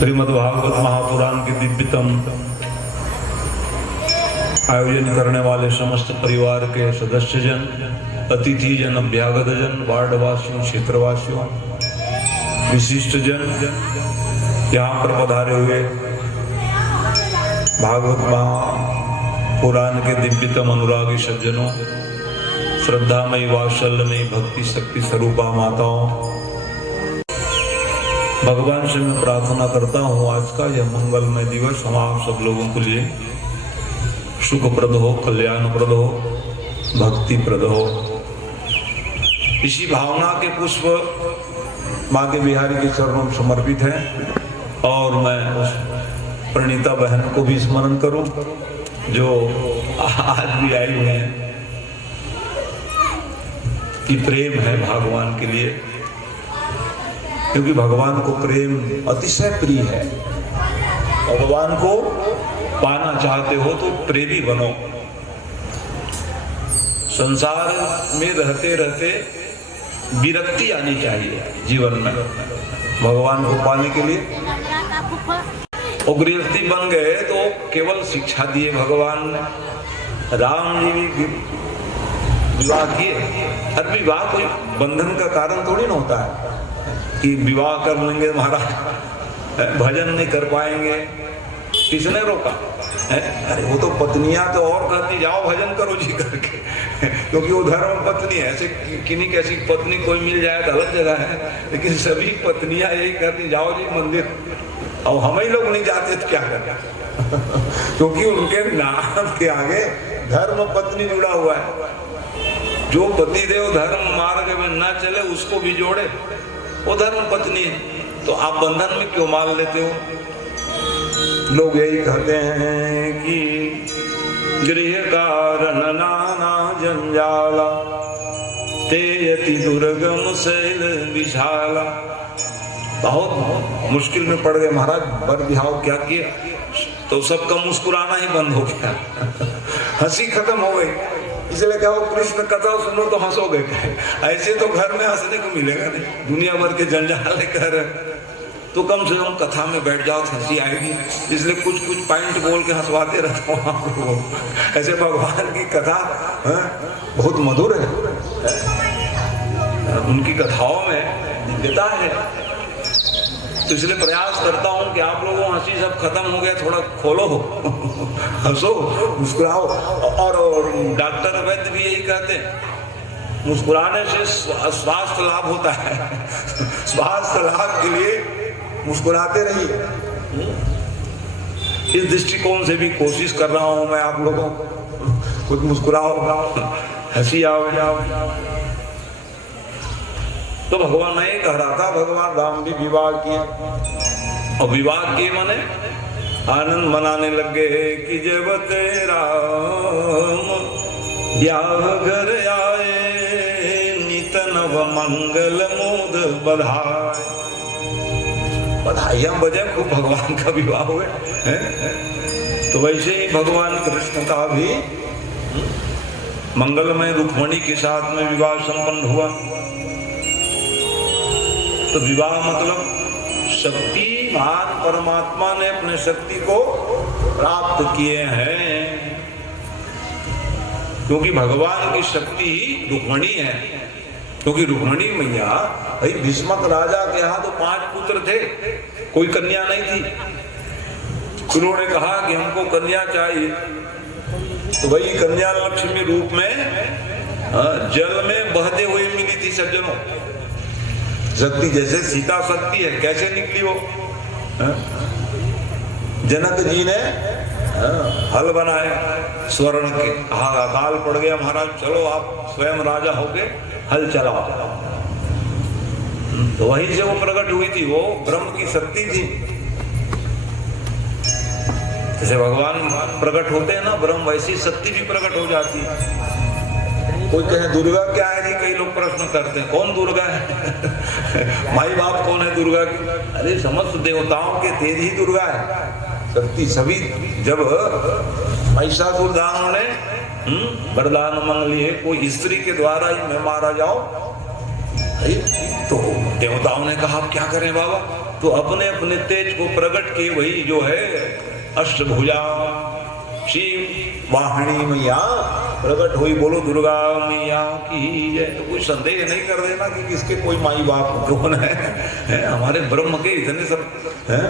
श्रीमद्भागवत महापुराण के दिव्यतम आयोजन करने वाले समस्त परिवार के सदस्यजन, अतिथिजन, अभ्यागतजन, वार्डवासियों, क्षेत्रवासियों, विशिष्टजन, यहाँ पर पधारे हुए भागवत महापुराण के दिव्यतम अनुरागी सज्जनों, श्रद्धामयी वात्सल्यमयी भक्ति शक्ति स्वरूपा माताओं, भगवान से मैं प्रार्थना करता हूँ आज का यह मंगलमय दिवस हम आप सब लोगों के लिए सुखप्रद हो, कल्याणप्रद हो, भक्तिप्रद हो। इसी भावना के पुष्प माँ के बिहारी के चरणों में समर्पित हैं और मैं उस प्रणीता बहन को भी स्मरण करूं जो आज भी आई हुई हैं कि प्रेम है भगवान के लिए, क्योंकि भगवान को प्रेम अतिशय प्रिय है। भगवान को पाना चाहते हो तो प्रेमी बनो। संसार में रहते रहते विरक्ति आनी चाहिए जीवन में भगवान को पाने के लिए। और गृहस्थी बन गए तो केवल शिक्षा दिए भगवान ने। राम जी भी विवाह किए। हर विवाह कोई बंधन का कारण थोड़ी ना होता है कि विवाह कर लेंगे महाराज भजन नहीं कर पाएंगे। किसने रोका है? अरे वो तो पत्नियां तो और कहती जाओ भजन करो जी करके, क्योंकि वो धर्म पत्नी है। ऐसे किन्हीं कैसी पत्नी कोई मिल जाए तो अलग जगह है, लेकिन सभी पत्नियां यही कहती जाओ जी मंदिर। और हम ही लोग नहीं जाते तो क्या करें क्योंकि उनके नाम के आगे धर्म पत्नी जुड़ा हुआ है। जो पतिदेव धर्म मार्ग में न चले उसको भी जोड़े, वो धर्म पत्नी है। तो आप बंधन में क्यों मार लेते हो? लोग यही कहते हैं कि गृह कारण नाना जंजाला तेयति दुर्गम शैल विशाला। बहुत मुश्किल में पड़ गए महाराज, बर बिहाव क्या किया तो सबका मुस्कुराना ही बंद हो गया हंसी खत्म हो गई। इसलिए क्या हो, कृष्ण कथा सुनो तो हंसोगे। ऐसे तो घर में हंसने को मिलेगा नहीं, दुनिया भर के जंजाल कर। तो कम से कम कथा में बैठ जाओ तो हंसी आएगी। इसलिए कुछ कुछ पॉइंट बोल के हंसवाते रहता हूँ आप लोगों को। ऐसे भगवान की कथा बहुत मधुर है, उनकी कथाओं में दिव्यता है। तो इसलिए प्रयास करता हूँ कि आप लोगों हंसी सब खत्म हो गया, थोड़ा खोलो हंसो मुस्कुराओ। और डॉक्टर वैद्य भी यही कहते हैं, मुस्कुराने से स्वास्थ्य लाभ होता है। स्वास्थ्य लाभ के लिए मुस्कुराते रहिए। इस दृष्टिकोण से भी कोशिश कर रहा हूँ मैं आप लोगों को। कुछ मुस्कुराओ, हंसी आओ। तो भगवान ने कह रहा था, भगवान राम भी विवाह किए और विवाह किए माने आनंद मनाने लगे कि जब तेरा ब्याह घर आए नित नव मंगल मोद बधाई। बधाइयां बजे खूब भगवान का विवाह हुए हैं। तो वैसे ही भगवान कृष्ण का भी मंगलमय रुक्मणी के साथ में विवाह संपन्न हुआ। तो विवाह मतलब शक्तिमान परमात्मा ने अपने शक्ति को प्राप्त किए हैं, क्योंकि भगवान की शक्ति ही रुक्मणी है। क्योंकि रुक्मणी मैया भाई भीष्मक राजा के यहाँ तो 5 पुत्र थे, कोई कन्या नहीं थी। उन्होंने कहा कि हमको कन्या चाहिए, तो वही कन्या लक्ष्मी रूप में जल में बहते हुए मिली थी सज्जनों। शक्ति जैसे सीता शक्ति है, कैसे निकली वो? जनक जी ने हल बनाए स्वर्ण के, अकाल पड़ गया महाराज, चलो आप स्वयं राजा होके हल चलाओ। तो वहीं से वो प्रकट हुई थी, वो ब्रह्म की शक्ति थी। जैसे भगवान प्रकट होते हैं ना ब्रह्म, वैसी शक्ति भी प्रकट हो जाती है। कोई कहे दुर्गा क्या है जी, कई लोग प्रश्न करते हैं कौन दुर्गा है माई बाप कौन है दुर्गा की? अरे समस्त देवताओं के तेज ही दुर्गा है। शक्ति सभी, जब महिषासुरधाम ने वरदान मांग लिए कोई स्त्री के द्वारा ही मैं मारा जाओ, तो देवताओं ने कहा अब क्या करें बाबा? तो अपने अपने तेज को प्रकट किए, वही जो है अष्टभुजा शिव वाहिनी मैया प्रकट हुई। बोलो दुर्गा मैया की जय। तो कोई संदेह नहीं कर देना कि किसके कोई माई बाप कौन है, हमारे ब्रह्म के इतने सब है,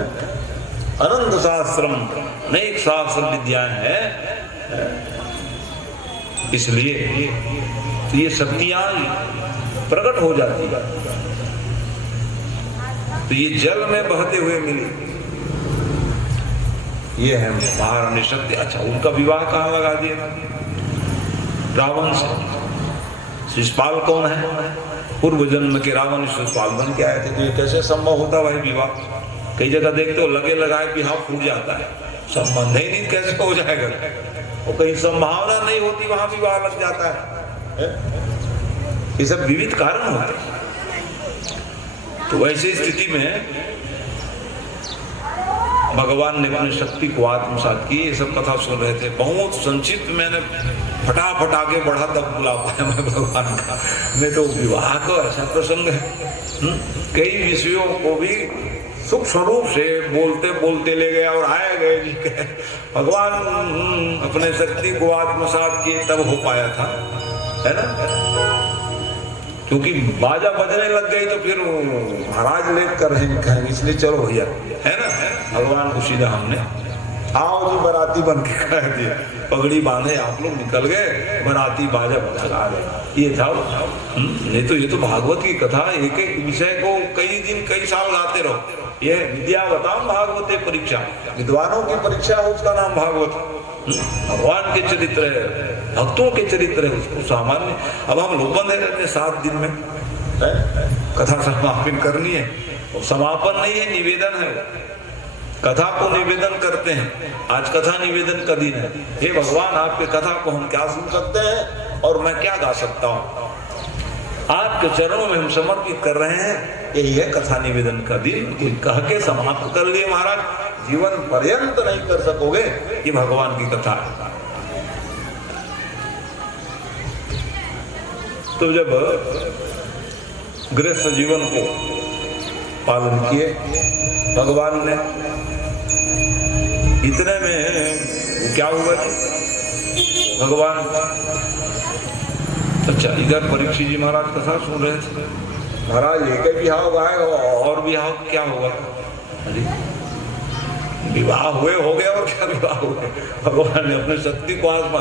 अनंत शास्त्रम अनेक शास्त्र विद्याएं हैं। इसलिए ये शक्तियां प्रकट हो जाती है। तो ये जल में बहते हुए मिली, ये है महारानी शक्ति। अच्छा, उनका विवाह कहाँ लगा दिया? रावण से। शिशुपाल कौन है? पूर्व जन्म के रावण शिशुपाल बन के आए थे। तो ये कैसे संभव होता भाई विवाह? कई जगह देखते हो लगे लगाए विवाह फूट जाता है, संबंध ही नहीं, कैसे हो जाएगा? और कहीं संभावना नहीं होती वहां विवाह लग जाता है। ये सब विविध कारण होते हैं। तो ऐसी स्थिति में भगवान ने अपनी शक्ति को आत्मसात की। ये सब कथा सुन रहे थे, बहुत संक्षिप्त मैंने फटाफट आगे बढ़ा तब बुला पाया मैं भगवान का, नहीं तो विवाह का ऐसा प्रसंग है। कई विषयों को भी सूक्ष्म रूप से बोलते बोलते ले गया और आए गए जी के भगवान अपने शक्ति को आत्मसात किए तब हो पाया था, है ना। क्योंकि बाजा बजने लग गई तो फिर महाराज लेट कर कहेंगे, इसलिए चलो भैया, है ना। भगवान को सीधा हमने आओ जी बराती बन के कह दिया, पगड़ी बांधे आप लोग निकल गए, बराती बाजा बजा गए। ये था नहीं तो ये तो भागवत की कथा, एक एक विषय को कई दिन कई साल गाते रहो। ये विद्या बताओ भागवत परीक्षा, विद्वानों की परीक्षा है, उसका नाम भागवत। भगवान के चरित्र है, भक्तों के चरित्र है, उसको सामान्य। अब हम लोग बंधे रहते 7 दिन में कथा समापन करनी है, और समापन नहीं है, निवेदन है। कथा को निवेदन करते हैं, आज कथा निवेदन का दिन है। हे भगवान, आपके कथा को हम क्या सुन सकते हैं और मैं क्या गा सकता हूँ? आपके चरणों में हम समर्पित कर रहे हैं। यही है कथा निवेदन का दिन। कह के समाप्त कर लिए महाराज, जीवन पर्यंत नहीं कर सकोगे, ये भगवान की कथा है। तो जब गृहस्थ जीवन को पालन किए भगवान ने, इतने में क्या हुआ भगवान, अच्छा इधर परीक्षित जी महाराज कथा सुन रहे थे। महाराज एक विवाह गाय और विवाह क्या होगा? विवाह हुए हो गया, और क्या विवाह हुए? भगवान ने अपने शक्ति को आजमा।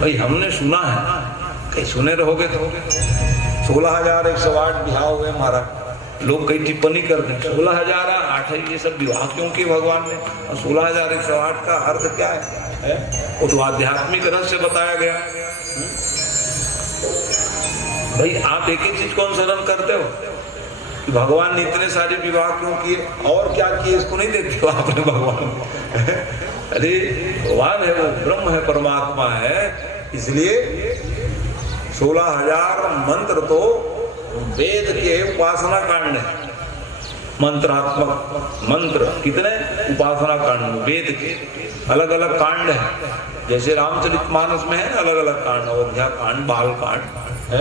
भाई हमने सुना है, कहीं सुने रहोगे तो 16,108 विवाह हुए महाराज। लोग कई टिप्पणी करते हैं 16,008 ये सब विवाह क्यों किए भगवान ने, और 16,108 का अर्थ क्या है? वो तो आध्यात्मिक रहस्य बताया गया। भाई आप एक ही चीज को अनुसरण करते हो कि भगवान ने इतने सारे विवाह क्यों किए, और क्या किए इसको नहीं देखते हो आपने भगवान। अरे भगवान है, वो ब्रह्म है, परमात्मा है, इसलिए 16,000 मंत्र तो वेद के उपासना कांड है। मंत्रात्मक मंत्र कितने? उपासना कांड वेद के अलग अलग कांड है। जैसे रामचरितमानस में है ना अलग अलग कांड, अयोध्या कांड, बाल कांड है,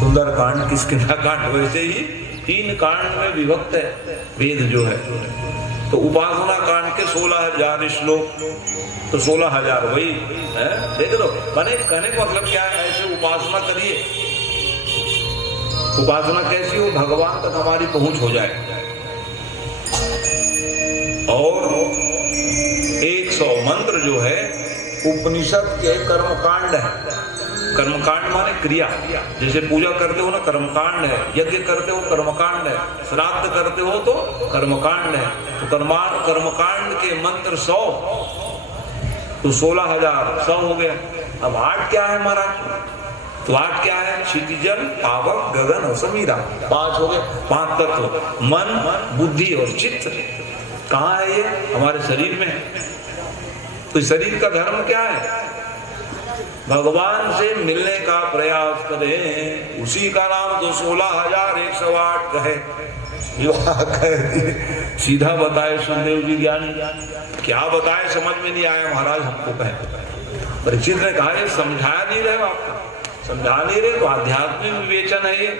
सुंदर कांड, किष्किंधा कांड, वैसे ही 3 कांड में विभक्त है वेद जो है। तो उपासना कांड के 16,000 श्लोक, तो 16,000 वही है। देख लो, मैंने कहने का मतलब क्या है, ऐसे उपासना करिए। उपासना कैसी हो? भगवान तक हमारी पहुंच हो जाए। और 100 मंत्र जो है उपनिषद के कर्मकांड है। कर्मकांड माने क्रिया, जैसे पूजा करते हो ना कर्मकांड है, यज्ञ करते हो कर्मकांड है, श्राद्ध करते हो तो कर्मकांड है। तो कर्मकांड के मंत्र 100, तो 16,000 100 हो गया। अब 8 क्या है महाराज? तो 8 क्या है? क्षितिजल, पावक, गगन और समीरा, 5 हो गए। 5 तत्व, मन, बुद्धि और चित्त। कहाँ है ये? हमारे शरीर में। तो शरीर का धर्म क्या है? भगवान से मिलने का प्रयास करें, उसी का नाम तो 16,108 कहे विवाह कहे। सीधा बताए सुखदेव जी ज्ञानी, क्या बताए समझ में नहीं आया महाराज हमको कहे। परीक्षित ने कहा ये समझाया नहीं रहे, आपको समझा नहीं रहे, तो आध्यात्मिक विवेचन है ये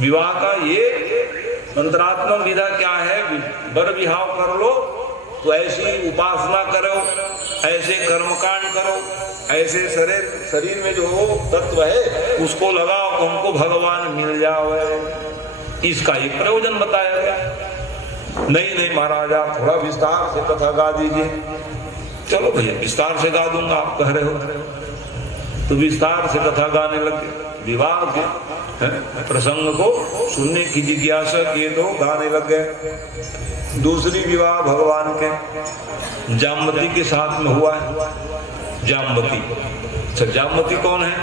विवाह का। ये मंत्रात्मक विधा क्या है? वर विहाव कर लो तो ऐसी उपासना करो, ऐसे कर्मकांड करो, ऐसे शरीर में जो तत्व है उसको लगाओ तो हमको भगवान मिल जाओ। इसका एक प्रयोजन बताया गया। नहीं महाराज आप थोड़ा विस्तार से कथा गा दीजिए। चलो भैया विस्तार से गा दूंगा, आप कह रहे हो तो विस्तार से कथा गाने लगे। विवाह के प्रसंग को सुनने की जिज्ञासा किए तो गाने लग गए। दूसरी विवाह भगवान के जामवती के साथ में हुआ है। जामवती, अच्छा जामवती कौन है?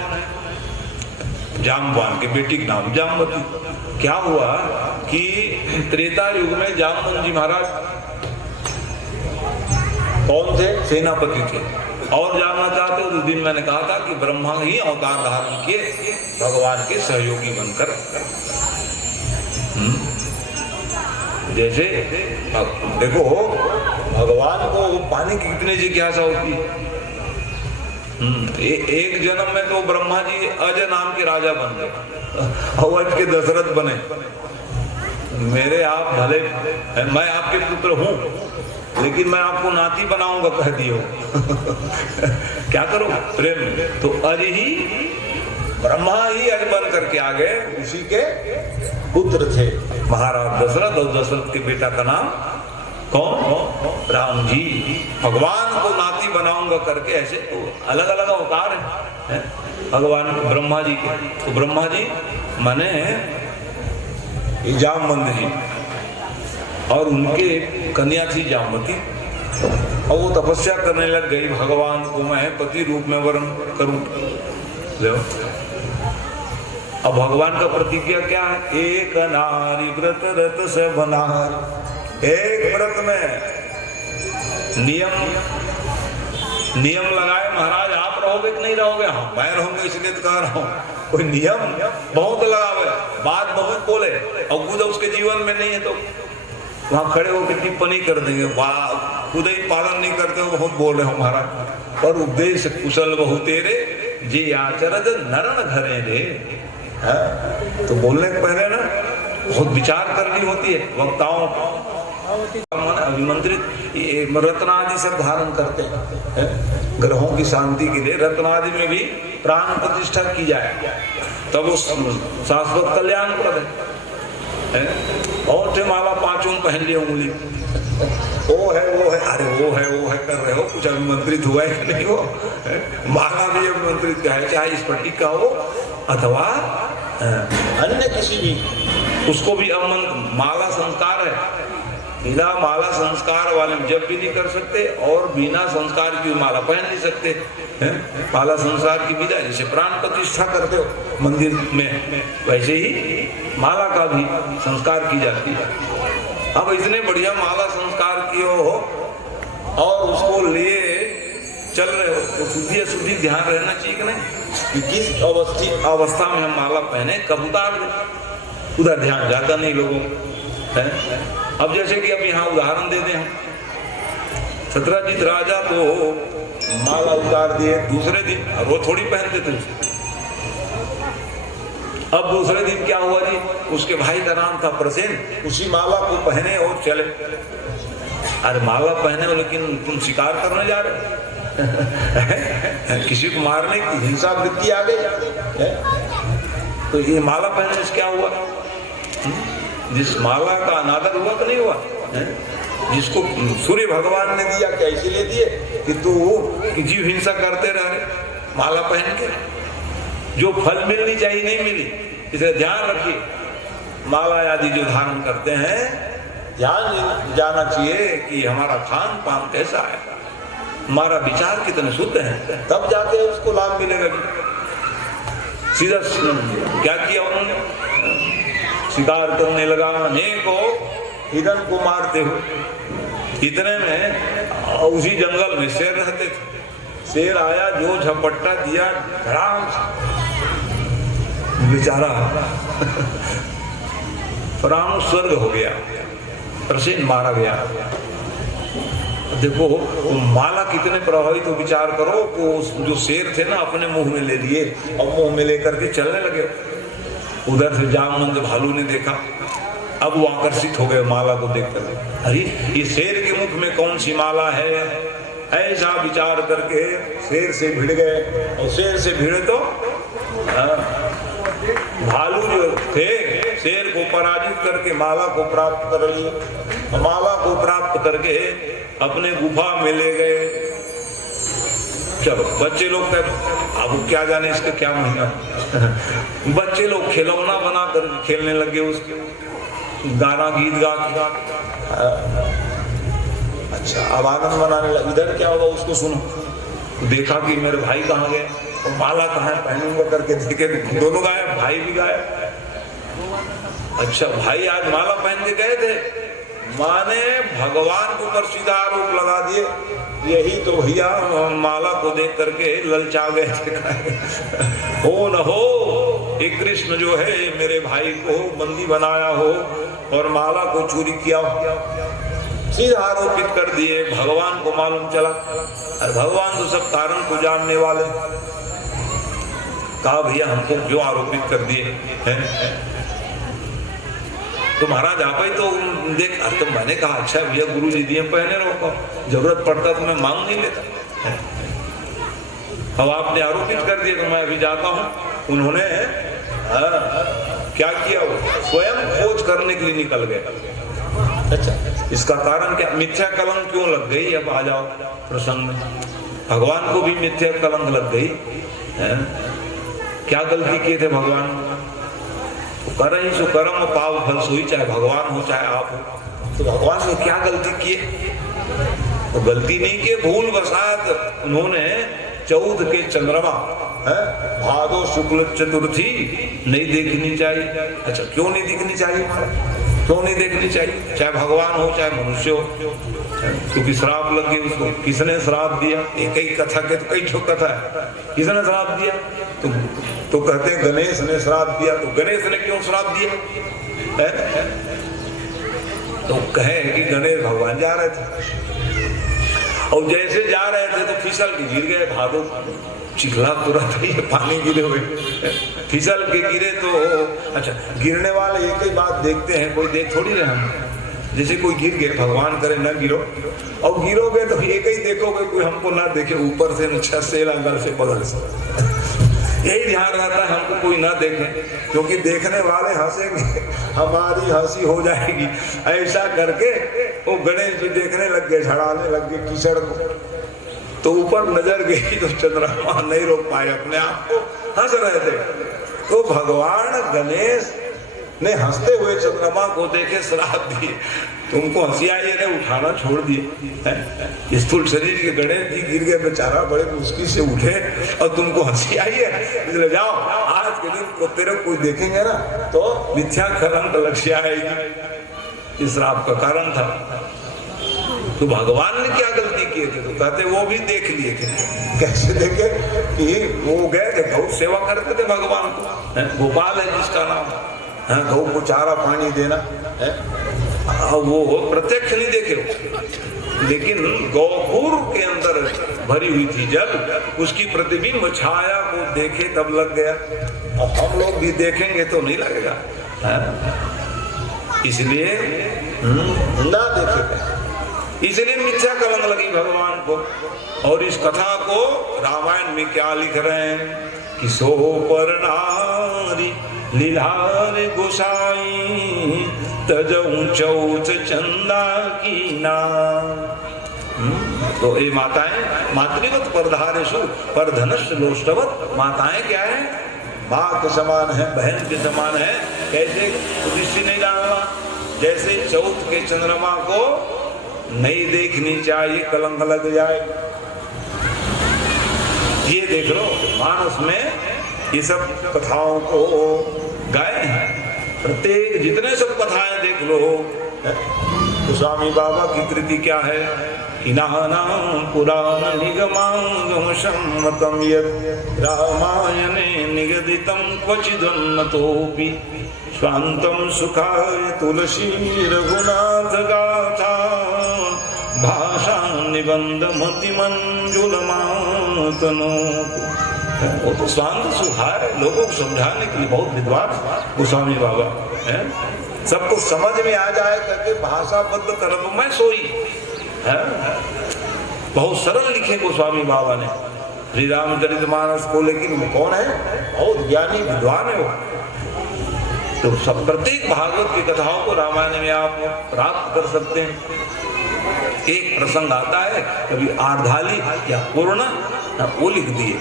जामवान के बेटी का नाम जामवती। क्या हुआ कि त्रेता युग में जामवंत जी महाराज कौन थे? सेनापति थे। और जानना चाहते हो तो उस दिन मैंने कहा था कि ब्रह्मा ही अवतार धारण किए भगवान के सहयोगी बनकर। जैसे देखो भगवान को पाने की कितनी जिज्ञासा होती है। एक जन्म में तो ब्रह्मा जी अज नाम के राजा बन गए, अवध के दशरथ बने। मेरे आप भले, मैं आपके पुत्र हूं लेकिन मैं आपको नाती बनाऊंगा कह दियो। क्या करो प्रेम, तो अज ही ब्रह्मा ही अज बन करके आ गए। उसी के पुत्र थे महाराज दशरथ, और दशरथ के बेटा का नाम कौन? राम जी। भगवान को नाती बनाऊंगा करके ऐसे तो अलग अलग अवतार है भगवान ब्रह्मा जी के। तो ब्रह्मा जी माने जामवंत जी, और उनके कन्या थी जामवती। और वो तपस्या करने लग गई, भगवान को मैं पति रूप में वरण करूं। अब भगवान का प्रतिज्ञा क्या है? एक नारी व्रत रत से बनार। एक व्रत में नियम लगाए महाराज, आप रहोगे कि नहीं रहोगे? हाँ मैं रहूंगा इसलिए तो कह रहा हूँ। कोई नियम बहुत लगावे, बात बहुत बोले, और खुद उसके जीवन में नहीं है तो वहां खड़े होकर टिप्पणी कर देंगे, खुद ही पालन नहीं करते हो, बहुत बोल रहे हो महाराज। पर उपदेश कुशल बहु तेरे जे आचरद नरण घरे रे। तो बोलने के पहले ना बहुत विचार करनी होती है। वक्ताओं अभिमंत्रित रत्नादि सब धारण करते हैं ग्रहों की शांति के लिए। रत्नादि में भी प्राण प्रतिष्ठा की जाए तब वो शाश्वत कल्याणप्रद है। और माला पांचों पहन लिए उंगली, वो है अरे वो है कर रहे हो, कुछ अभिमंत्रित हुआ है कि नहीं हो? माला भी अभिमंत्रित है, चाहे स्फटिक का हो अथवा अन्य किसी भी, उसको भी माला संस्कार है। बिना माला संस्कार वाले जब भी नहीं कर सकते, और बिना संस्कार की माला पहन नहीं सकते हैं। माला संस्कार की विधा, जैसे प्राण प्रतिष्ठा करते हो मंदिर में, वैसे ही माला का भी संस्कार की जाती है। अब इतने बढ़िया माला संस्कार किए हो और उसको लिए चल रहे हो तो शुद्धि अशुद्धि ध्यान रहना चाहिए कि नहीं? किस अवस्था में हम माला पहने, कब उतार दें, उधर ध्यान जाता नहीं लोगों है। अब जैसे कि अब यहाँ उदाहरण दे दें हम, सत्रजीत राजा तो माला उतार दिए दूसरे दिन, वो थोड़ी पहनते थे। अब दूसरे दिन क्या हुआ जी, उसके भाई का नाम था प्रसेन, उसी माला को पहने और चले। अरे माला पहने हो लेकिन तुम शिकार करने जा रहे किसी को मारने की हिंसा वृत्ति आ गई। तो ये माला पहनने से क्या हुआ? जिस माला का अनादर हुआ तो नहीं हुआ है? जिसको सूर्य भगवान ने दिया, क्या इसीलिए दिए कि तू कि जीव हिंसा करते रहे माला पहन के? जो फल मिलनी चाहिए नहीं मिली, इसे ध्यान रखिए। माला आदि जो धारण करते हैं, ध्यान जाना चाहिए कि हमारा खान पान कैसा है, हमारा विचार कितने शुद्ध है, तब जाके उसको लाभ मिलेगा। सीधा क्या किया उन्होंने? शिकार करने लगा, अनेकों हिरण को मारते हुए। इतने में उसी जंगल में शेर रहते थे। शेर आया, जो झपट्टा दिया धड़ाम, बेचारा प्राण स्वर्ग हो गया, प्रसेन मारा गया। देखो माला कितने प्रभावित हो, विचार करो। वो जो शेर थे ना, अपने मुंह में ले लिए और मुंह में लेकर के चलने लगे। उधर से जामवंत भालू ने देखा, अब वो आकर्षित हो गए माला को देखकर, अरे ये शेर के मुख में कौन सी माला है, ऐसा विचार करके शेर से भिड़ गए। और शेर से भिड़े तो भालू जो थे शेर को पराजित करके माला को प्राप्त कर लिए। माला को प्राप्त करके अपने गुफा में ले गए। चलो बच्चे लोग अब क्या जाने इसके क्या महीना बच्चे लोग खिलौना बना कर खेलने लगे, उसके गाना गीत गा। अच्छा अब आनंद मनाने लगे, इधर क्या होगा उसको सुनो। देखा कि मेरे भाई कहाँ गए, और माला कहाँ पहनूंगा करके देखे, दोनों गायब, भाई भी गायब। अच्छा भाई आज माला पहन के गए थे, माने भगवान के ऊपर सीधा आरोप लगा दिए, यही तो भैया माला को देख करके ललचा गए थे। हो न हो ये कृष्ण जो है मेरे भाई को बंदी बनाया हो और माला को चोरी किया हो, सीधा आरोपित कर दिए। भगवान को मालूम चला, और भगवान तो सब कारण को जानने वाले। कहा भैया हमको क्यों आरोपित कर दिए हैं? तो महाराज आप ही तो देख, तो मैंने कहा अच्छा भैया गुरु जी दिए पहने रहो, जरूरत पड़ता तो मैं मांग नहीं लेता। अब आपने आरोपित कर दिया तो मैं अभी जाता हूँ। उन्होंने क्या किया, वो स्वयं खोज करने के लिए निकल गए। अच्छा इसका कारण क्या, मिथ्या कलंक क्यों लग गई? अब आ जाओ प्रसंग में। भगवान को भी मिथ्या कलंक लग गई है? क्या गलती किए थे भगवान? करई सो कर्म पाव फल सोई, चाहे भगवान हो चाहे आप हो। तो भगवान ने क्या गलती किए? तो गलती नहीं किए, भूल बसात उन्होंने चौथ के चंद्रमा भादो शुक्ल चतुर्थी नहीं देखनी चाहिए। अच्छा क्यों नहीं दिखनी चाहिए? क्यों नहीं देखनी चाहिए? चाहे भगवान हो चाहे मनुष्य हो, क्योंकि श्राप लग गई उसको। किसने श्राप दिया? एक ही कथा के तो कई ठो कथा है, किसने श्राप दिया? तो कहते हैं गणेश ने श्राप दिया। तो गणेश ने क्यों श्राप दिया? तो कहे कि गणेश भगवान जा रहे थे और जैसे जा रहे थे तो फिसल के गिर गए। भादो चिखला पूरा था, ये पानी गिरे हुए, फिसल के गिरे। तो अच्छा गिरने वाले एक ही बात देखते हैं, कोई देख थोड़ी रहे हम। जैसे कोई गिर गए, भगवान करे न गिरो, और गिरोगे तो एक ही देखोगे, कोई हमको ना देखे ऊपर से, छत से, अंदर से, बगल से। यही ध्यान रहता है हमको कोई ना देखे, क्योंकि देखने वाले हंसेंगे, हमारी हंसी हो जाएगी। ऐसा करके वो गणेश जी देखने लग गए, झड़ाने लग गए कीचड़ को। तो ऊपर नजर गई तो चंद्रमा नहीं रोक पाए अपने आप को, हंस रहे थे। तो भगवान गणेश ने हंसते हुए चंद्रमा को देखे श्राप दिए। तुमको हंसी आई है, उठाना छोड़ दिए। स्थूल शरीर के गणेश जी गिर गए बेचारा, बड़े मुश्किल से उठे, और तुमको हंसी आई है, इसलिए जाओ आज के दिन को तेरे कोई देखेंगे ना तो मिथ्या कलंक लक्ष्य आएगी। इस श्राप का कारण था। तो भगवान ने क्या गलती किए थे? तो कहते वो भी देख लिए थे। कैसे देखे? कि वो गए थे, गौ सेवा करते थे भगवान को, गोपाल है जिसका नाम, गौ को चारा पानी देना है। वो प्रत्यक्ष नहीं देखे, लेकिन गौपुर के अंदर भरी हुई थी जल, उसकी प्रतिबिंब छाया को देखे तब लग गया। अब हम लोग भी देखेंगे तो नहीं लगेगा, इसलिए ना देखे, इसलिए मिथ्या कलंक लगी भगवान को। और इस कथा को रामायण में क्या लिख रहे हैं कि सो पर नारी लीलार गोसाई तजऊ चौथ चंदा की ना। तो ये माताएं मातृवत परधारेषु परधनश्च लोष्टवत, माताएं क्या है? माँ के समान है, बहन के समान है। कैसे? दृष्टि नहीं डालना। जैसे चौथ के चंद्रमा को नहीं देखनी चाहिए, कलंक लग जाए। ये देख लो मानस में ये सब कथाओं को गाए हैं। प्रत्येक जितने सब कथाएं देख लो, तो स्वामी बाबा की कृति क्या है कि नानाम पुराण निगमागम सम्मतम यत् रामायणे निगदितं क्वचिदुन्नतोऽपि स्वान्तं सुखाय तुलसी रघुनाथ गाथा भाषा निबंध मति मंजुल मातनो। वो तो शांत सुखा है, लोगों को समझाने के लिए बहुत विद्वान गोस्वामी बाबा है। सबको समझ में आ जाए करके भाषाबद्ध कर्म में सोई है। बहुत सरल लिखे गोस्वामी बाबा ने श्री रामचरितमानस को, लेकिन वो कौन है? बहुत ज्ञानी विद्वान है वो। तो सब प्रत्येक भागवत की कथाओं को रामायण में आप प्राप्त कर सकते हैं। एक प्रसंग आता है कभी आर्धाली या पूर्णा ना, वो लिख दिए।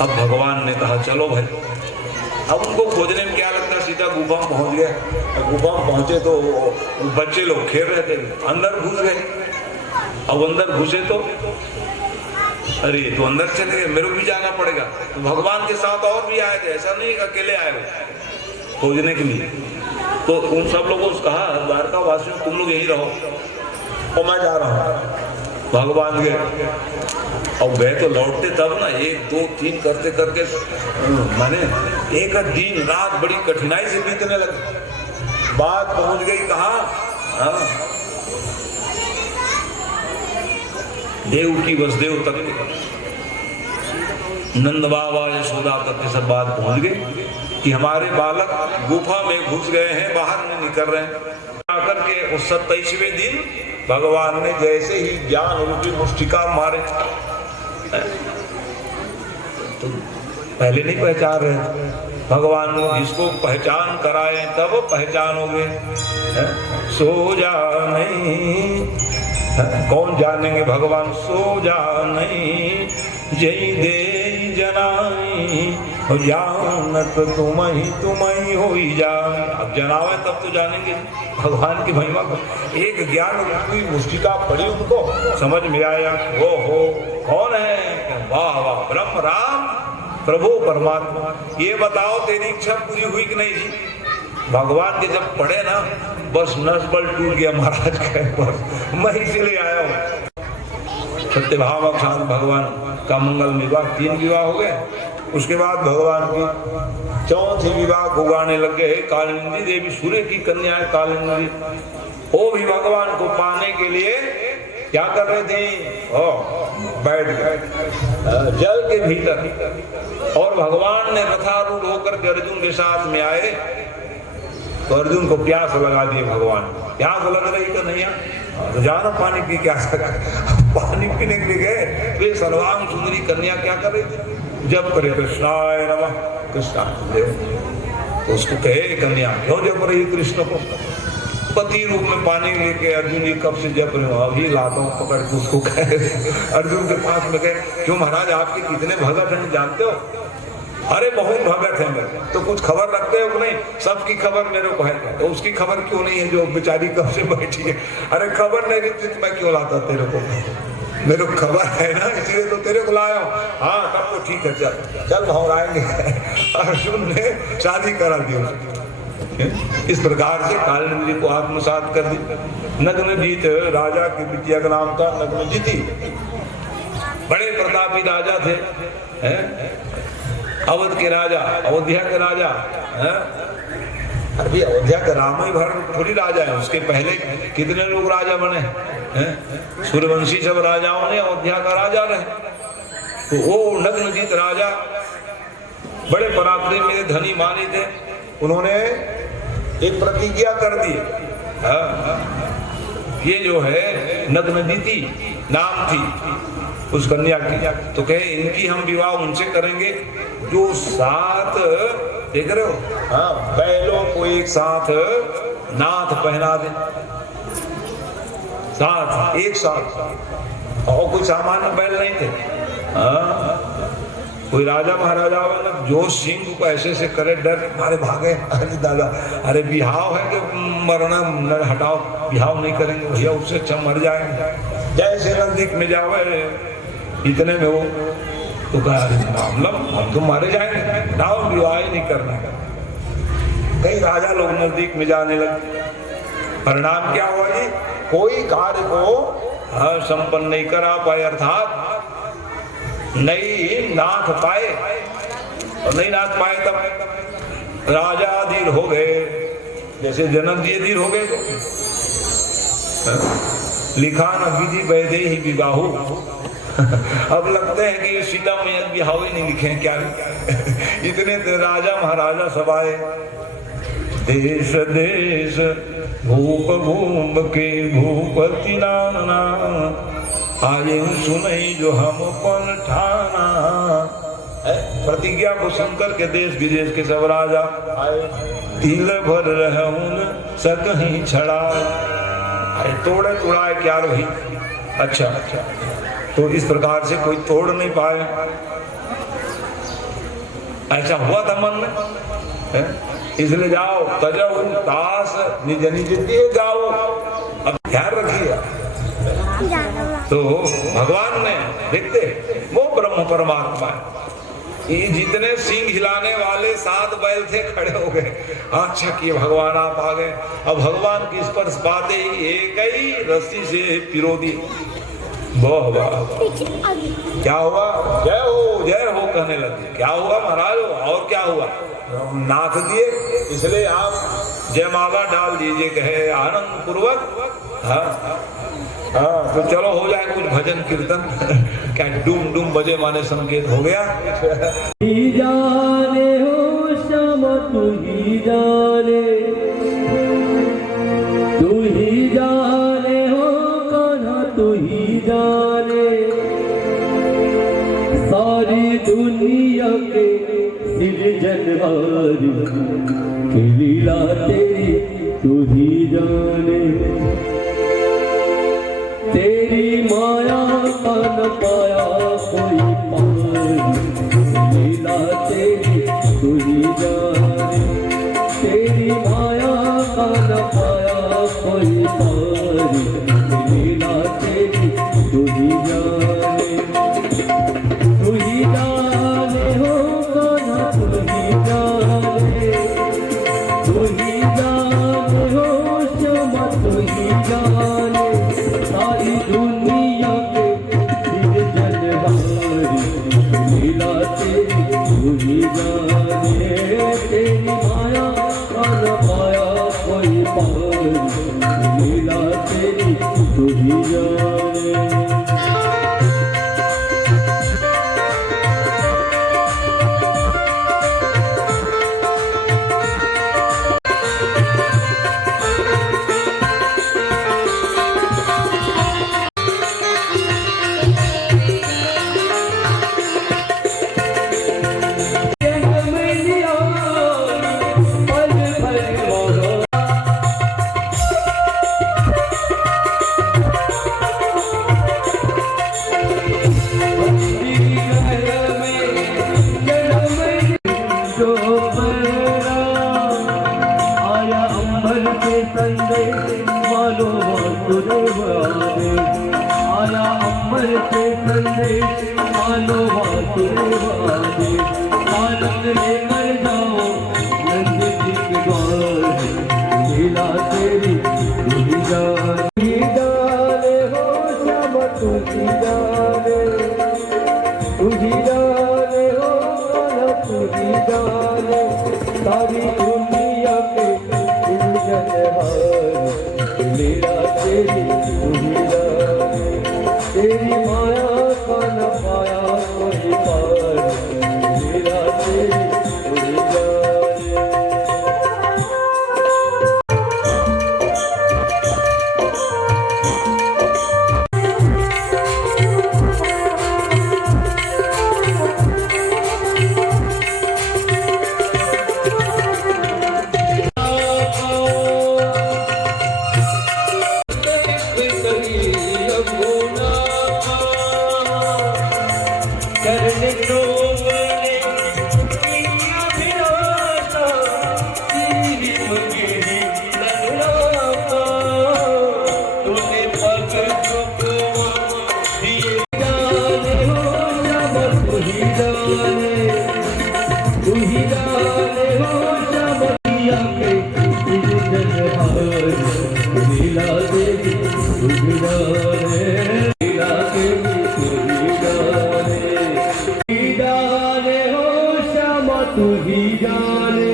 अब भगवान ने कहा चलो भाई, अब उनको खोजने में क्या लगता है, सीधा गुफा में पहुंच गए। गुफा में पहुंचे तो बच्चे लोग खेल रहे थे, अंदर घुस गए। अब अंदर घुसे तो अरे तो अंदर चले गए, मेरे को भी जाना पड़ेगा। तो भगवान के साथ और भी आए थे, ऐसा नहीं अकेले आए हो खोजने के लिए। तो उन सब लोगों से कहा द्वारका वासियों तुम लोग यही रहो और मैं जा रहा हूँ। भगवान गए और गए तो लौटते तब ना 1 2 3 करते करके माने एक दिन रात बड़ी कठिनाई से बीतने लगी। बात पहुंच गई कहाँ? देव की वसुदेव तक, नंद बाबा यशोदा तक के सब बात पहुंच गई कि हमारे बालक गुफा में घुस गए हैं, बाहर नहीं निकल रहे हैं। आकर के उस 27वें दिन भगवान ने जैसे ही ज्ञान रूपी मुष्टिका मारे, तो पहले नहीं पहचान रहे थे। भगवान जिसको पहचान कराए तब पहचानोगे। सो जा नहीं, कौन जानेंगे भगवान? सो जा नहीं जय दे जनाई जानत तुम ही हो जान। अब जनावे तब तो जानेंगे भगवान की महिमा को। एक ज्ञान रूपी मुष्टिका पड़ी, उनको समझ में आया वो हो कौन है। वाह वाह, ब्रह्म राम प्रभु परमात्मा। ये बताओ तेरी इच्छा पूरी हुई कि नहीं? भगवान के जब पढ़े ना, बस नस बल टूट गया महाराज का। बस मैं इसीलिए आया हूँ। सत्यभामा शांत भगवान का मंगल विवाह, 3 विवाह हो गए। उसके बाद भगवान की 4थी विवाह को गाने लग गए। कालिंदी देवी सूर्य की कन्या है कालिंदी, वो भी भगवान को पाने के लिए क्या कर रहे थे? बैठ गए जल के भीतर। और भगवान ने रथारूढ़ होकर के अर्जुन के साथ में आए तो अर्जुन को प्यास लगा दिए। भगवान प्यास लग रही तो नहीं तो जाना पानी पी क्या पानी पीने के लिए गए। वे सर्वांग सुंदरी कन्या क्या कर रही थी? जप करे कृष्णाय नमः कृष्णाय देव। तो उसको कहे कन्या क्यों जप रही कृष्ण को? पति रूप में पानी लेके अर्जुन जी कब से जप रहे हो? अभी लाता हूँ पकड़ के उसको कहे। अर्जुन के पास में गए, क्यों महाराज आपके कितने भगत हैं जानते हो? अरे बहुत भगत है मेरे। तो कुछ खबर रखते हो कि नहीं? सबकी खबर मेरे को है। तो उसकी खबर क्यों नहीं है जो बेचारी कब से बैठी है? अरे खबर नहीं रहती तो मैं क्यों लाता तेरे को? मेरे को खबर है ना, इसलिए तो तेरे को लाया हूँ। हाँ तब तो ठीक है, चल चल भौराएंगे। अर्जुन ने शादी करा दी उसकी। इस प्रकार से कालिंदी को आत्मसात कर दी। नग्नजीत राजा की बिटिया का नाम था नग्नजीती। बड़े प्रतापी राजा थे, अवध के राजा, अयोध्या के राजा। अभी अयोध्या का राम ही भर थोड़ी राजा है, उसके पहले कितने लोग राजा बने हैं? सूर्यवंशी सब राजाओं ने अयोध्या का राजा रहे। तो वो नग्नजीत राजा बड़े पराक्रमी धनी मानी थे। उन्होंने एक प्रतिज्ञा कर दी। ये जो है नग्नजीती नाम थी उस कन्या की। तो कहे इनकी हम विवाह उनसे करेंगे जो 7 देख रहे हो, हाँ, बैलों को एक साथ नाथ पहना दे। 7 एक साथ। और कोई सामान्य बैल नहीं थे। कोई राजा महाराजा वाला जो सिंह को ऐसे से करे, डर मारे भागे। अरे दादा, अरे बिहाव है कि मरना न हटाओ, बिहाव नहीं करेंगे भैया, उससे अच्छा मर जाएंगे। जैसे नजदीक में जावे इतने में वो तो कहा हम तो मारे जाएंगे, हटाओ, विवाह ही नहीं करना। कई राजा लोग नजदीक में जाने लगे। परिणाम क्या हुआ जी? कोई कार्य को संपन्न नहीं करा पाए, अर्थात नहीं नाथ पाए। और नहीं नाथ पाए तब राजा अधीर हो गए, जैसे जनक जी अधीर हो गए। लिखा न विधि वैदे ही विवाहु। अब लगते हैं कि सीता मैया विवाह ही नहीं लिखे हैं क्या? इतने राजा महाराजा सब आए, देश देश भूप भूप के भूपति नाना, आये सुनई जो हम पर ठाना। प्रतिज्ञा को सुनकर के देश विदेश के सब राजा आए, तिल भर रहूं सकहीं छड़ा। अरे तोड़े तोड़ाए क्या रही। अच्छा, तो इस प्रकार से कोई तोड़ नहीं पाए, ऐसा हुआ था मन में। इसलिए जाओ तजऊ दास निज निज दिए गाओ। अब ध्यान रखिए, तो भगवान ने देखते वो ब्रह्म परमात्मा है। ये जितने सिंह हिलाने वाले 7 बैल थे खड़े हो गए। अच्छा किए भगवान आप आ गए। अब भगवान की स्पर्श पाते ही एक ही रस्सी से पिरो दी। वाह वाह, क्या हुआ? जय हो कहने लगे। क्या हुआ महाराज? और क्या हुआ? नाथ दिए, इसलिए आप जयमाला डाल दीजिए, कहे आनंद पूर्वक। हाँ हाँ, तो चलो हो जाए कुछ भजन कीर्तन। क्या डूम डूम बजे माने संकेत हो गया। ही जाने हो श्याम तू ही जाने, तू ही जाने हो कान्हा तू ही जाने। सारी दुनिया के सिरजनहार की लीला तेरी तू ही जाने। तेरी माया का न पाया कोई पार, लीला तेरी तू ही जाने। तेरी माया का न पाया कोई पार, लीला तेरी तू ही जाने। तू ही जाने हो कान्हा तू ही जाने, तू ही जाने हो श्यामा तू ही जाने। सारी दुनिया के सिरजनहार लीला तेरी तू ही जाने। तेरी माया का न पाया कोई पार, लीला तेरी तू ही जाने। सारी दुनिया के सिरजनहार लीला तेरी तू ही जाने। तेरी माया का न पाया कोई पार, लीला तेरी तू ही जाने। तू ही जाने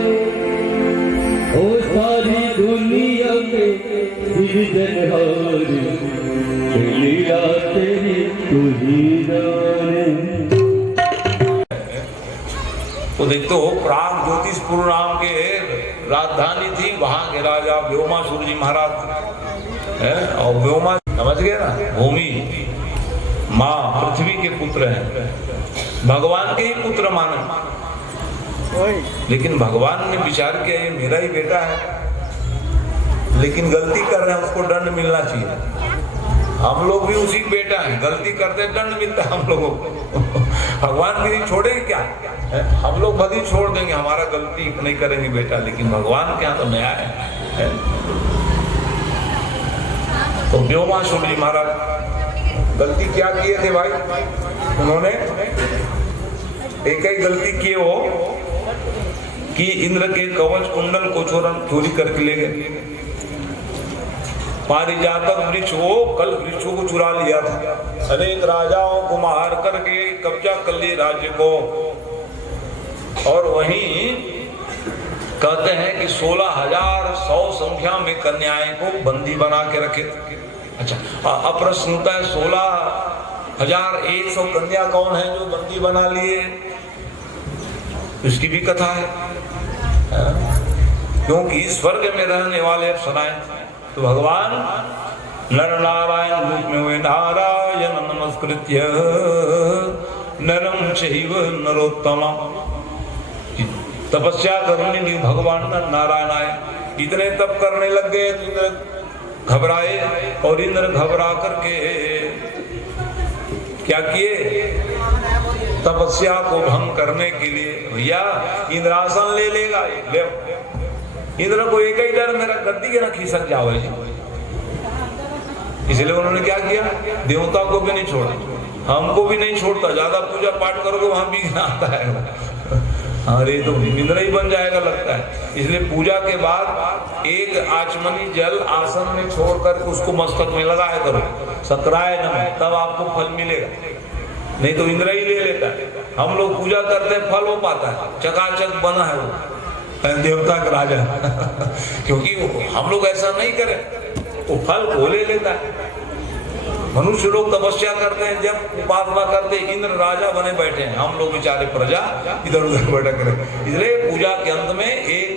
ओ सारी दुनिया के सिरजनहार लीला तेरी तू ही जाने। तो देखते हो प्राग ज्योतिषपुर नाम के राजधानी थी, वहां के राजा व्योमासुर जी महाराज है। और व्योमा समझ गए ना, भूमि माँ पृथ्वी के पुत्र हैं, भगवान के ही पुत्र माने। लेकिन भगवान ने विचार किया ये मेरा ही बेटा है, लेकिन गलती कर रहे हैं, उसको दंड मिलना चाहिए। हम लोग भी उसी बेटा हैं, गलती करते दंड मिलता है हम लोगों को। भगवान भी नहीं छोड़ेंगे क्या? हम लोग भली छोड़ देंगे, हमारा गलती नहीं करेंगे बेटा, लेकिन भगवान के यहाँ तो न्याय है। तो व्योमासुर जी महाराज गलती क्या किए थे भाई? उन्होंने एक ही गलती किए वो कि इंद्र के कवच कुंडल को चोरी करके ले गए। पारिजातक वृक्ष हो, कल वृक्षों को चुरा लिया था, अनेक राजाओं को मार करके कब्जा कर लिए राज्य को। और वहीं कहते हैं कि 16,100 संख्या में कन्याएं को बंदी बना के रखे थे। अच्छा, अप्रश्नता है 16,100 कन्या कौन है जो बंदी बना लिए? इसकी भी कथा है, क्योंकि स्वर्ग में रहने वाले अप्सराएं, तो भगवान नर नारायण रूप में हुए, नारायण नमस्कृत्य नरम चैव नरोत्तमम। तपस्या करने के भगवान नारायण आए, इतने तप करने लग गए तो इंद्र घबराए, और इंद्र घबरा करके क्या किए? तपस्या को भंग करने के लिए भैया इंद्रासन ले लेगा, ले इंद्र को एक ही डर, मेरा गद्दी के ना खिसक जाओ। इसलिए उन्होंने क्या किया? देवता को भी नहीं छोड़ा, हमको भी नहीं छोड़ता। ज्यादा पूजा पाठ करोगे वहां भी आता है, अरे तो इंद्र ही बन जाएगा लगता है। इसलिए पूजा के बाद एक आचमनी जल आसन में छोड़ कर उसको मस्तक में लगाया करो, सकराय नमः, तब आपको फल मिलेगा, नहीं तो इंद्र ही ले लेता है। हम लोग पूजा करते हैं, फल हो पाता है, चकाचक बना है वो देवता का राजा क्योंकि हम लोग ऐसा नहीं करें, वो फल को ले लेता है। मनुष्य लोग तपस्या करते हैं, जब उपासना करते हैं, इंद्र राजा बने बैठे हैं, हम लोग बेचारे प्रजा इधर उधर भटक रहे। इसलिए पूजा के अंत में एक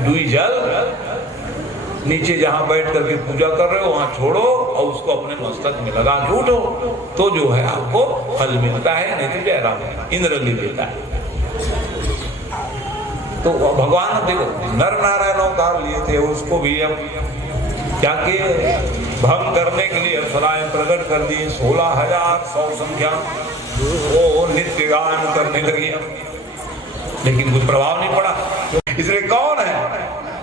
दुई जल नीचे जहां बैठ करके पूजा कर रहे हो वहां छोड़ो और उसको अपने मस्तक में लगा के उठो, तो जो है आपको फल मिलता है, नहीं तो जयराम इंद्र ले लेता है। तो भगवान देखो नर नारायण अवतार लिए थे, उसको भी अब क्या किए? भंग करने के लिए अप्सराएं प्रकट कर दी, 16,100 संख्या, वो नित्य गान करने लगी, लेकिन कुछ प्रभाव नहीं पड़ा। इसलिए कौन है?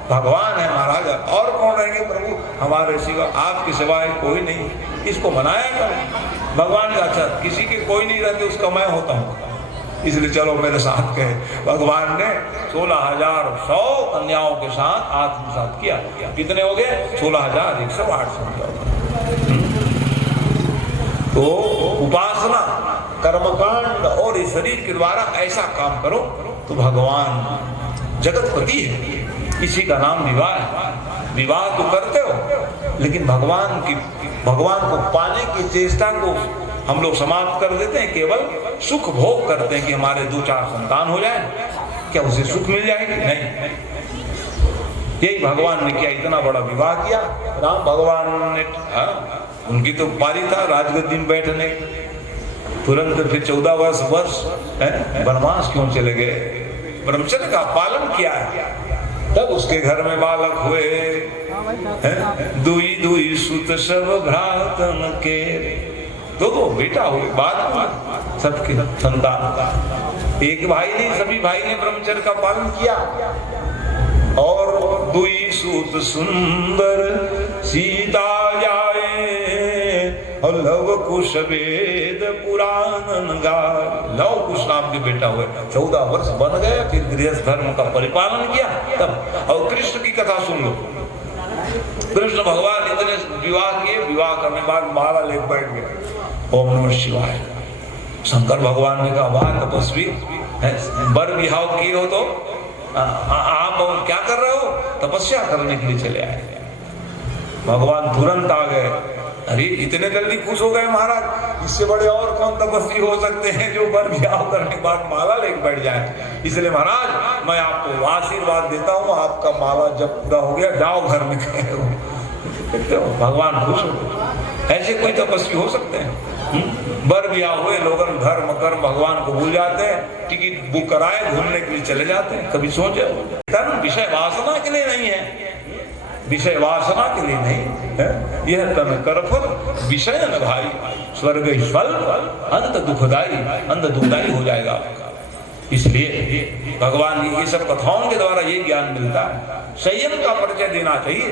भगवान है महाराज, और कौन रहेंगे प्रभु हमारे सिवा? आपके सिवाय कोई नहीं, इसको मनाया करो। भगवान का अच्छा किसी के कोई नहीं रहते, उसका मैं होता हूँ, इसलिए चलो मेरे साथ कहे। भगवान ने 16,100 कन्याओं के साथ आत्मसात किया। कितने हो गए? 16,108 संख्या। तो उपासना, कर्मकांड और इस शरीर के द्वारा ऐसा काम करो तो भगवान जगतपति है। किसी का नाम विवाह है, विवाह तो करते हो, लेकिन भगवान को पाने की चेष्टा को हम लोग समाप्त कर देते हैं, केवल सुख भोग करते हैं कि हमारे 2-4 संतान हो जाए, क्या उसे सुख मिल जाएगी? नहीं। यही भगवान ने किया, इतना बड़ा विवाह किया। राम भगवान ने उनकी तो पारी था राजगद्दी में बैठने, तुरंत फिर 14 वर्ष वनवास क्यों चले गए? ब्रह्मचर्य का पालन किया है, तब उसके घर में बालक हुए। दुई दुई सुत सब भ्रातन के, दो बेटा हुए, बाद सबके संतान। एक भाई नहीं, सभी भाई ने ब्रह्मचर्य का पालन किया। और दुई सूत सुंदर सीता जाए, और लव कुश वेद पुराण गाए। लव कुश नाम के बेटा हुए, 14 वर्ष बन गए, फिर गृहस्थ धर्म का परिपालन किया तब। और कृष्ण की कथा सुन लो, कृष्ण भगवान इतने विवाह किए, विवाह करने बाद माला ले बैठ गए, ओम नमः शिवाय। शंकर भगवान ने कहा वाह तपस्वी, बर विहाव किए हो तो आप क्या कर रहे हो? तपस्या करने के लिए चले आए। भगवान तुरंत आ गए। अरे इतने जल्दी खुश हो गए महाराज, इससे बड़े और कौन तपस्वी हो सकते हैं जो बर विहाव करने के बाद माला लेकर बैठ जाए। इसलिए महाराज मैं आपको आशीर्वाद देता हूँ, आपका माला जब पूरा हो गया, जाओ घर में गए हो। देखते हो भगवान खुश हो। ऐसे कोई तपस्वी हो सकते हैं? बर बिया हुए लोगन घर मकर भगवान को भूल जाते हैं, टिकट बुक कराए घूमने के लिए चले जाते हैं। कभी सोचे तन विषय वासना के लिए नहीं है, विषय वासना के लिए नहीं है। यह तन कर फल विषय न भाई, स्वर्ग फल अंत दुखदाई, अंत दुखदाई हो जाएगा। इसलिए भगवान की ये सब कथाओं के द्वारा ये ज्ञान मिलता है। संयम का परिचय देना चाहिए,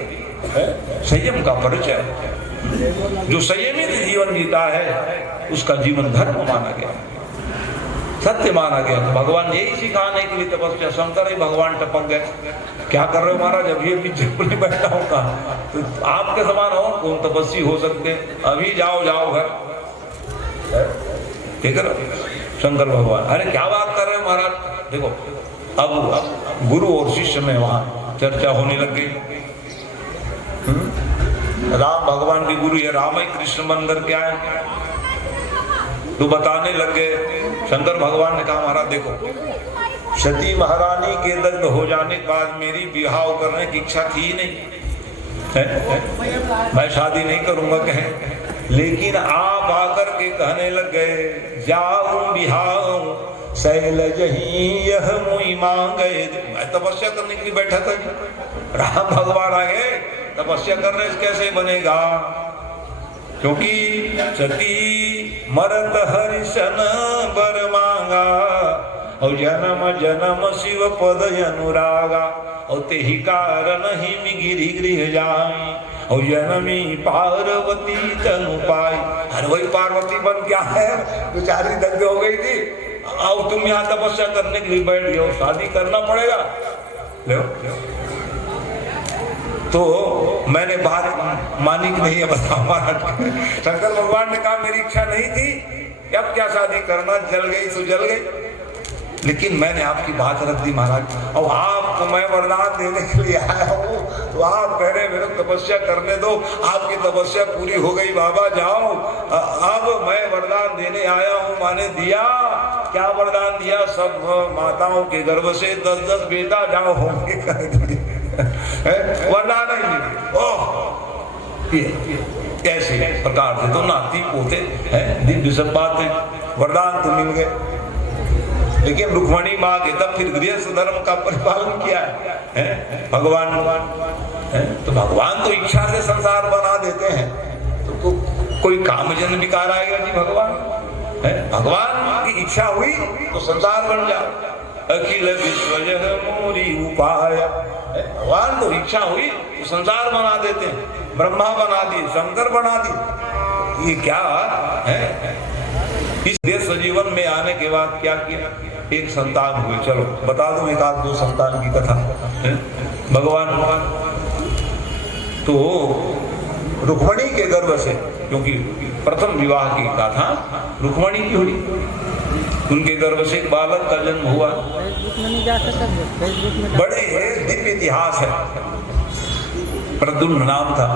संयम का परिचय। जो संयमित जीवन जीता है उसका जीवन धर्म माना गया, सत्य माना गया। तो भगवान यही सिखाने के लिए तपस्या, शंकर ही भगवान टपक गए, क्या कर रहे हो महाराज, अभी अभी नहीं बैठा हूँ कहा। तो आपके समान और कौन तपस्वी हो सकते, अभी जाओ जाओ घर। ठीक है ना, शंकर भगवान अरे क्या बात कर रहे हो महाराज। देखो अब गुरु और शिष्य में वहां चर्चा होने लग गई। राम भगवान के गुरु, ये राम ही कृष्ण मंदिर क्या है, तो बताने लग गए। शंकर भगवान ने कहा महाराज देखो, सती महारानी के दग्ध हो जाने के बाद मेरी विवाह करने की इच्छा थी ही नहीं है? मैं शादी नहीं करूंगा कहे, लेकिन आप आकर के कहने लग गए जाऊं बिहाऊं शैलज ही यह मुई मांगे। मैं तपस्या करने के लिए बैठा था, राम भगवान आ गए, तपस्या करने से कैसे बनेगा, क्योंकि सती मरत हरिशन बर मांगा, और जन्म जन्म शिव पद अनुरागा, और ते ही कारण ही मिगिरी गृह जाई, और जनमी पार्वती तनु पाई। अरे वही पार्वती बन क्या है, बेचारी दग्ध हो गई थी, और तुम यहाँ तपस्या करने के लिए बैठ गए हो, शादी करना पड़ेगा। ले तो मैंने बात मानी कि नहीं है, बताओ महाराज। शंकर भगवान ने कहा मेरी इच्छा नहीं थी, अब क्या शादी करना, जल गई तो जल गई, लेकिन मैंने आपकी बात रख दी महाराज। और आपको मैं वरदान देने के लिए आया हूँ, तो आप कह रहे मेरे तपस्या करने दो, आपकी तपस्या पूरी हो गई बाबा जाओ। अब मैं वरदान देने आया हूँ, माने दिया। क्या वरदान दिया, सब माताओं के गर्भ से 10-10 बेटा जाओ होंगे, वरदान नहीं। ओह ऐसे प्रकार से तो नाती पोते हैं, दिव्य सब बातें, वरदान तो मिल गए। लेकिन रुक्मणी माँ के तब फिर गृहस्थ धर्म का परिपालन किया है भगवान है? तो भगवान तो इच्छा से संसार बना देते हैं, तो कोई कामजन विकार आएगा जी भगवान है? भगवान की इच्छा हुई तो संसार बन जाए। अखिल विश्वजह मोरी उपाय, भगवान तो इच्छा हुई तो संसार बना देते हैं, ब्रह्मा बना दिए, शंकर बना दिए। ये क्या है? इस देश जीवन में आने के बाद क्या किया, एक संतान हुए। चलो बता दूं एक आध दो संतान की कथा है? भगवान तो रुक्मणी के गर्भ से, क्योंकि प्रथम विवाह की गाथा रुक्मणी की हुई, उनके गर्भ से एक बालक का जन्म हुआ। बड़े दिव्य इतिहास है। प्रद्युम्न नाम था।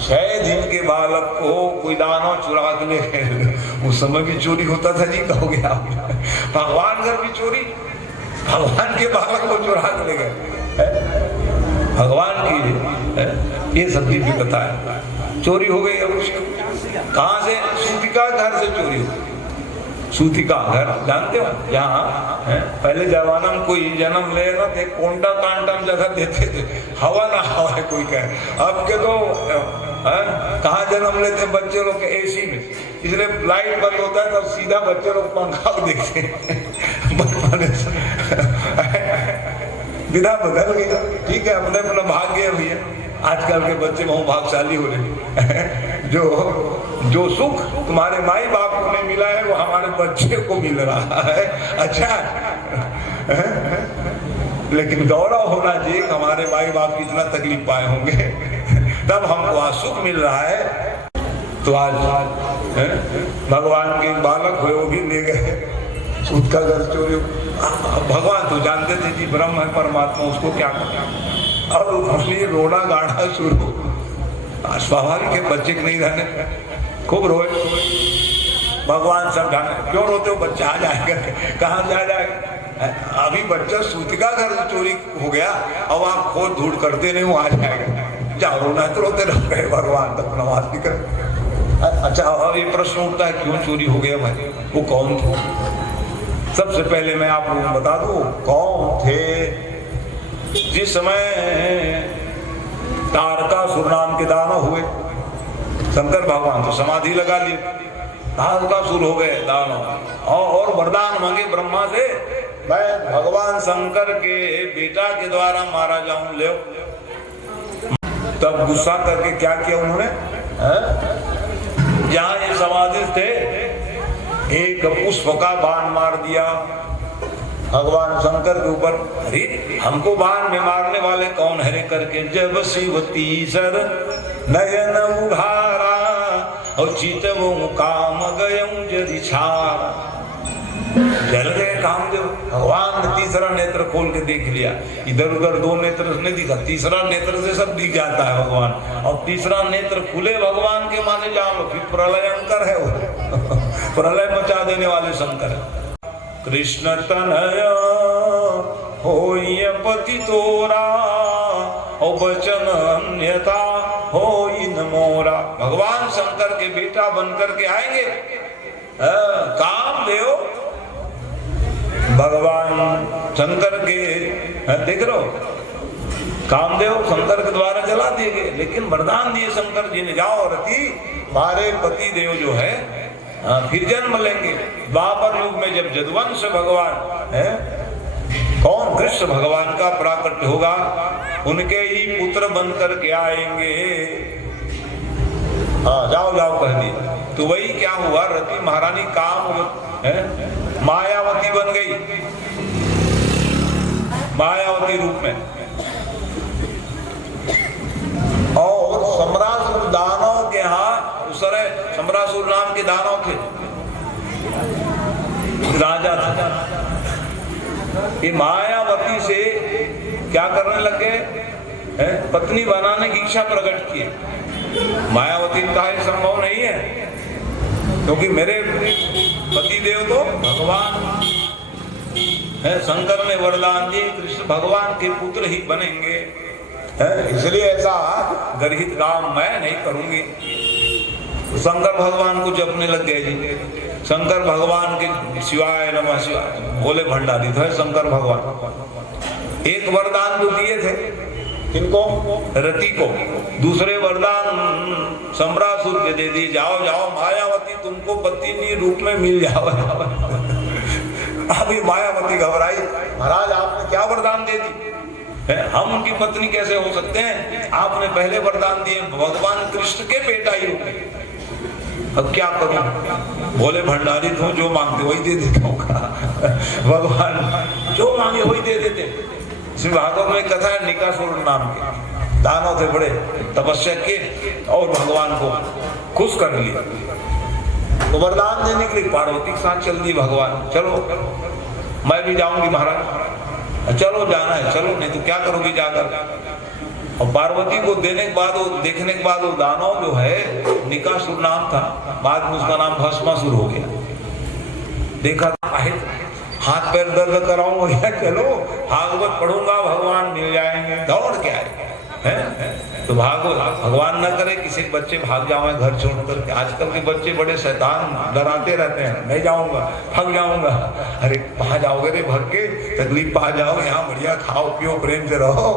6 दिन के बालक को कोई दानव चुरा के ले गए। उस समय भी चोरी होता था जी, कहोगे आप। भगवान घर भी चोरी, भगवान के बालक को चुरा के ले गए। भगवान की ये सब दिव्य कथा है। चोरी हो गई, अब कहाँ से? सूतिका घर से चोरी हो। सूतिका घर जानते हो, यहाँ पहले जमाना में कोई जन्म ले ना थे, कोंटा कांटा जगह देते थे, हवा ना हवा है कोई कहे। अब के तो कहाँ जन्म लेते बच्चे लोग के एसी में, इसलिए लाइट बंद होता है तब सीधा बच्चे लोग पंखा देखते विधा बदल गई। ठीक है, अपने अपना भाग्य भी है। आजकल के बच्चे बहुत भागशाली हो रहे। जो सुख तुम्हारे माई बाप को नहीं मिला है वो हमारे बच्चे को मिल रहा है। अच्छा लेकिन गौरव होना चाहिए कि हमारे माई बाप कितना तकलीफ पाए होंगे, तब हमको आज सुख मिल रहा है। तो आज भगवान के बालक हुए, वो भी ले गए, सूत का घर चोरी। भगवान तो जानते थे जी ब्रह्म है परमात्मा, उसको क्या करना। अब उसने रोना गाना शुरू, स्वाभाविक है, बच्चे के नहीं रहने, खूब रोए। भगवान सब जाने क्यों रोते हो, बच्चा आ जाएगा, कहाँ जा जाएगा। अभी बच्चा सूतिका घर चोरी हो गया, अब आप खोद धूड़ करते नहीं, वो आ जाएगा, जाओ रोना तो रोते रहो, गए भगवान तक नमाज भी कर। अच्छा, अब ये प्रश्न उठता है क्यों चोरी हो गया भाई, वो कौन थे? सबसे पहले मैं आप लोगों को बता दूं कौन थे। जिस समय तारकासुर नाम के दानव हुए, शंकर भगवान तो समाधि लगा लिए, तारकासुर हो गए दानव, और वरदान मांगे ब्रह्मा से, मैं भगवान शंकर के बेटा के द्वारा मारा जाऊं, ले। तब गुस्सा करके क्या किया उन्होंने, जहां ये समाधि थे एक पुष्प का बाण मार दिया भगवान शंकर के ऊपर। अरे हमको बाण में मारने वाले कौन है करके, जब शिव तीसर नयन उघारा और चितवो काम गयं जरि छारा। जल गए कामदेव, भगवान ने तीसरा नेत्र खोल के देख लिया, इधर उधर दो नेत्र नहीं दिखा, तीसरा नेत्र से सब दिख जाता है भगवान, और तीसरा नेत्र खुले भगवान के माने जाओ, फिर प्रलयंकर है वो प्रलय मचा देने वाले शंकर। कृष्ण तनय होय पति तोरा और वचन अन्यथा होई न मोरा। भगवान शंकर के बेटा बनकर के आएंगे, कामदेव भगवान शंकर के, देख रहे हो, कामदेव शंकर के द्वारा जला दिए गए, लेकिन वरदान दिए शंकर जी ने, जाओ रति हमारे पति देव जो है फिर जन्म लेंगे। द्वापर युग में जब जदुवंश भगवान है, कौन, कृष्ण भगवान का प्राकट्य होगा, उनके ही पुत्र बनकर के आएंगे। हाँ, जाओ जाओ कह दिए। तो वही क्या हुआ, रति महारानी काम है मायावती बन गई, मायावती रूप में, और सम्रासुर दानव के यहाँ, उस समय सम्रासुर नाम के दानव थे, राजा था। ये मायावती से क्या करने लगे, पत्नी बनाने की इच्छा प्रकट की। मायावती का ये संभव नहीं है, क्योंकि मेरे पति देव तो भगवान है, शंकर ने वरदान दिए कृष्ण भगवान के पुत्र ही बनेंगे, इसलिए ऐसा गर्हित काम मैं नहीं करूंगी। तो शंकर भगवान को जपने लग गए जी। शंकर भगवान के शिवाय नमः शिवाय बोले भंडारी थे शंकर भगवान। एक वरदान तो दिए थे किनको, रति को, दूसरे वरदान सम्रासुर के दे दिए, जाओ जाओ मायावती तुमको पत्नी रूप में मिल जाओ। अभी मायावती घबराई, महाराज आपने क्या वरदान दे दी, हम उनकी पत्नी कैसे हो सकते हैं, आपने पहले वरदान दिए भगवान कृष्ण के बेटा ही हो, अब क्या करूं। बोले भंडारी तुम जो मांगते वही दे देता हूँ। भगवान जो मांगे वही दे देते। श्री भागवत में कथा है, निकासुर नाम के दानव थे, बड़े तपस्या के और भगवान को खुश कर लिया। तो वरदान देने के लिए पार्वती के साथ चल दी भगवान, चलो मैं भी जाऊंगी महाराज, चलो जाना है चलो, नहीं तो क्या करोगी जाकर। और पार्वती को देने के बाद, देखने के बाद वो दानव जो है निकासुर नाम था, बाद में उसका नाम भस्मासुर हो गया। देखा हाथ पैर दर्द कराऊं या चलो भागवत पढ़ूंगा भगवान मिल जाएंगे, दौड़ के आए हैं। तो भागवत भगवान न करे किसी बच्चे भाग जाओ घर छोड़ करके। आजकल के बच्चे बड़े शैतान, डराते रहते हैं, नहीं जाऊंगा भाग जाऊंगा। अरे कहाँ जाओगे रे, भग के तकलीफ पा जाओ, यहाँ बढ़िया खाओ पियो प्रेम से रहो,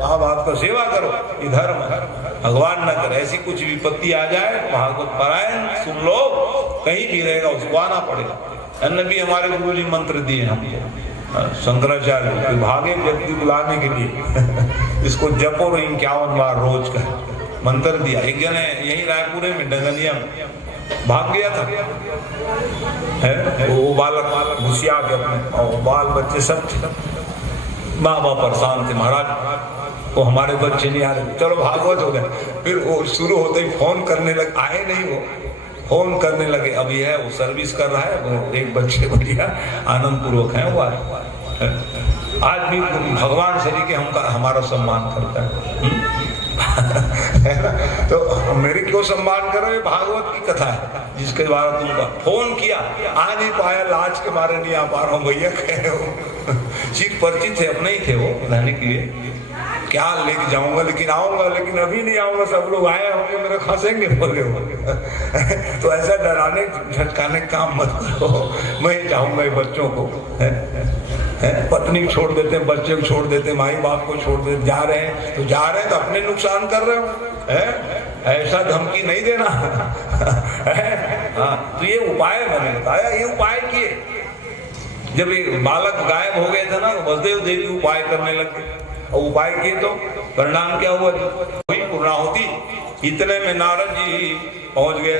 माँ बाप का सेवा करो, इधर भगवान न करे ऐसी कुछ विपत्ति आ जाए। भागवत पारायण सुन लो, कहीं भी रहेगा उसको आना पड़ेगा। अन्य भी हमारे गुरु जी मंत्र दिए हमको, शंकराचार्य भागे व्यक्ति बुलाने के लिए इसको जपो 51 बार रोज का मंत्र दिया। एक जन यही रायपुर में डंगनिया भाग गया था, है वो बालक घुसिया के अपने, और बाल बच्चे सब माँ बाप परेशान थे, महाराज वो हमारे बच्चे नहीं आ रहे, चलो भागवत हो गए। फिर वो शुरू होते ही फोन करने लगे, आए नहीं वो फोन करने लगे, अभी है वो सर्विस कर रहा है, वो एक बच्चे बढ़िया आनंद पूर्वक है वो आज भी भगवान सभी के हमारा सम्मान करता है। तो मेरी क्यों सम्मान करो, ये भागवत की कथा है जिसके द्वारा तुमको फोन किया, आ नहीं पाया, लाज के मारे नहीं आ पा रहा हूँ भैया, कह रहे हो। चीज परिचित थे, अपने ही थे वो रहने के लिए, क्या लेके जाऊंगा, लेकिन आऊंगा, लेकिन अभी नहीं आऊंगा, सब लोग आए होंगे मेरे खसेंगे बोले हो। तो ऐसा डराने झटकाने काम मत करो। मैं चाहूंगा बच्चों को, पत्नी छोड़ देते हैं, बच्चे को छोड़ देते हैं, माई बाप को छोड़ देते, जा रहे हैं तो जा रहे हैं, तो अपने नुकसान कर रहे हो, ऐसा धमकी नहीं देना। हाँ, तो ये उपाय मैंने बताया, ये उपाय किए। जब ये बालक गायब हो गए थे ना, वसुदेव देवी उपाय करने लगे, और उपाय किए तो परिणाम क्या हुआ, वही पूर्णाहुति। इतने में नारद जी पहुंच गए,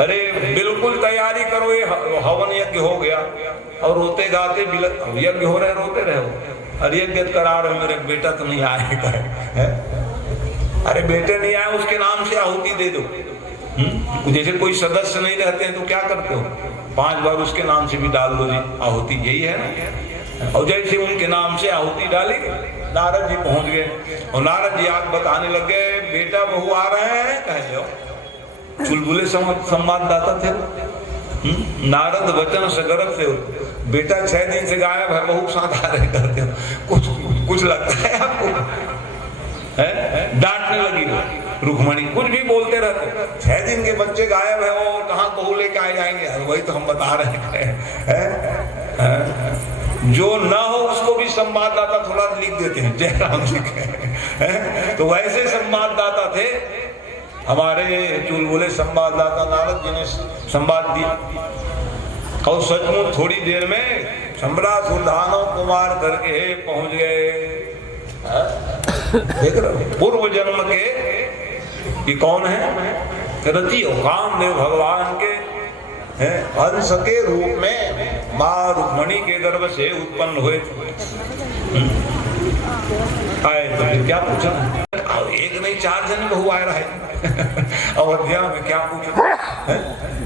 अरे बिल्कुल तैयारी करो, ये हवन यज्ञ हो गया, और रोते गाते यज्ञ हो रहे, रोते रहे, अरे यज्ञ करा रहे, मेरे बेटा तो नहीं आएगा, अरे बेटे नहीं आए, उसके नाम से आहुति दे दो। जैसे कोई सदस्य नहीं रहते हैं तो क्या करते हो, 5 बार उसके नाम से भी डाल दो जी आहुति, यही है ना। और जैसे उनके नाम से आहुति डाली, नारद जी पहुंच गए, और नारद जी आग बताने लगे, बेटा बहू आ रहे हैं, कह लो। चुलबुले संवाददाता थे, नारद वचन सगरत से, बेटा 6 दिन से गायब है, बहू साथ आ रहे करते हो, कुछ लगता है आपको? डांटने लगी वो रुक्मणी, कुछ भी बोलते रहते, 6 दिन के बच्चे गायब है, वो कहाँ बहू लेके आए जाएंगे, वही तो हम बता रहे हैं। जो ना हो उसको भी संवाददाता थोड़ा लिख देते हैं, जयराम जी के। तो वैसे संवाददाता थे हमारे चुलबुले संवाददाता, नारद जी ने संवाद दिया, और सचमुच थोड़ी देर में सम्राट सुधानो कुमार करके पहुंच गए। देख रहे पूर्व जन्म के, ये कौन है, रति हो कामदेव भगवान के अंश के रूप में मां रुक्मणी के गर्भ से उत्पन्न हुए। आए तो फिर क्या पूछा, एक नहीं 4 जन बहू आ रहा है अयोध्या में, क्या पूछा,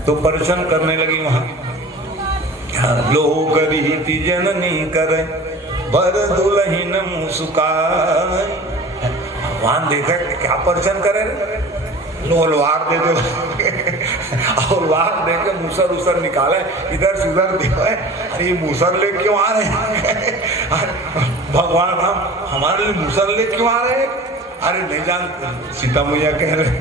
तो परेशान करने लगी वहां, लोग रीति जननी करे बर दुल्हन मुस्कान। वहां देखा क्या परेशान करे, लोलवार दे दे, लोलवार दे के मूसर उसर निकाले, इधर से उधर देखो, अरे ये मूसर ले क्यों आ रहे हैं? भगवान राम हमारे लिए मूसर ले क्यों आ रहे हैं? अरे नहीं जानते, सीता मैया कह रहे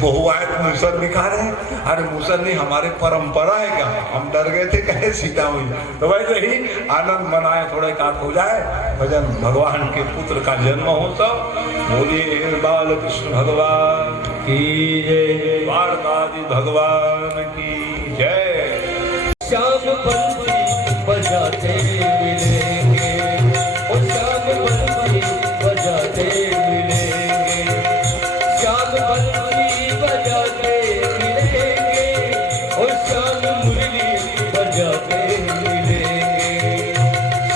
बहू आए तो मूसर दिखा रहे हैं, अरे मूसर नहीं, हमारे परंपरा है क्या, हम डर गए थे कहे सीता मैया। तो वैसे ही आनंद मनाए, थोड़े काट हो जाए, भजन भगवान के पुत्र का जन्म हो, सब बोलिए बाल कृष्ण भगवान की जय, द्वारकाधीश भगवान की जय। श्याम बंसी बजाते मिलेंगे, ओ श्याम बंसी बजाते मिलेंगे, श्याम बंसी बजाते मिलेंगे, ओ श्याम मुरली बजाते मिलेंगे,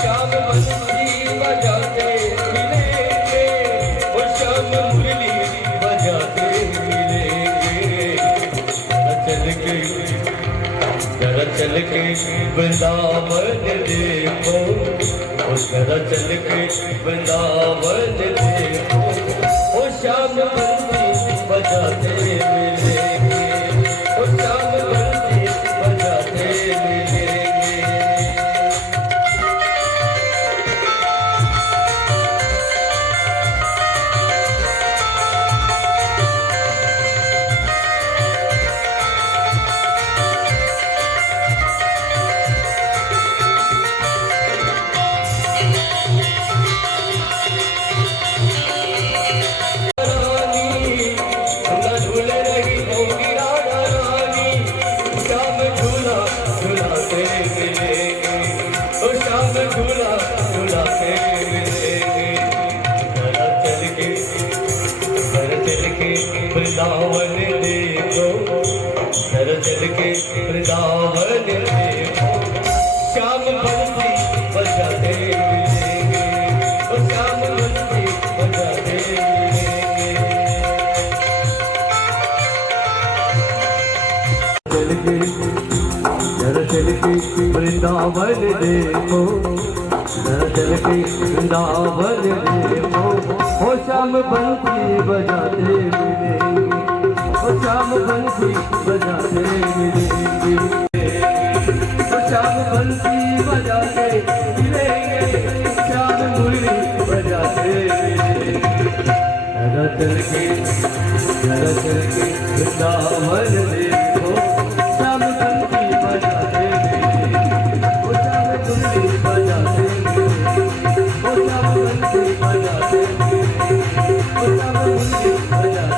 श्याम बंसी बजाते मिलेंगे, ओ श्याम मुरली बजाते मिलेंगे। चल के वृंदावन देखो, जरा चल के वृंदावन देखो, ओ श्याम बंसी बजाते मिलेंगे, ओ श्याम बंसी बजाते मिलेंगे। वृंदावन देखो, घर चल के वृंदावन देखो, श्याम बंसी बजाते मिलेंगे, ओ श्याम बंसी बजाते मिलेंगे। घर चल के वृंदावन देखो, घर चल के वृंदावन देखो, ओ श्याम बंसी बजाते मिलेंगे। करके वृंदावन देखो श्याम धुनी बजाते ओ श्याम धुनी बजाते ओ श्याम धुनी बजाते ओ श्याम धुनी बजाते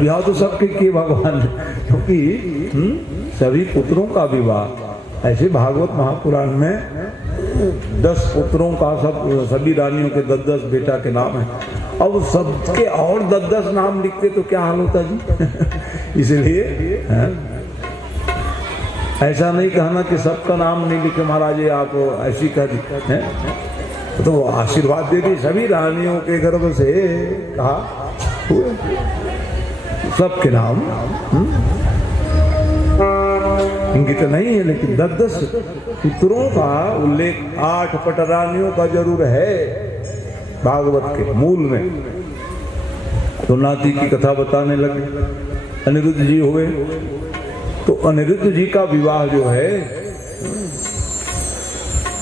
विवाह तो सबके किए भगवान ने, क्योंकि सभी पुत्रों का विवाह ऐसे भागवत महापुराण में 10 पुत्रों का सभी रानियों के 10-10 बेटा के नाम है। अब सबके और 10-10 नाम लिखते तो क्या हाल होता जी। इसलिए ऐसा नहीं कहना कि सबका नाम नहीं लिखे महाराज आप ऐसी कह दी, तो आशीर्वाद दे दी सभी रानियों के गर्भ से कहा सबके नाम इनकी तो नहीं है, लेकिन 10-10 पुत्रों का उल्लेख 8 पटरानियों का जरूर है भागवत के मूल में। तो नाती की कथा बताने लगे, अनिरुद्ध जी हुए, तो अनिरुद्ध जी का विवाह जो है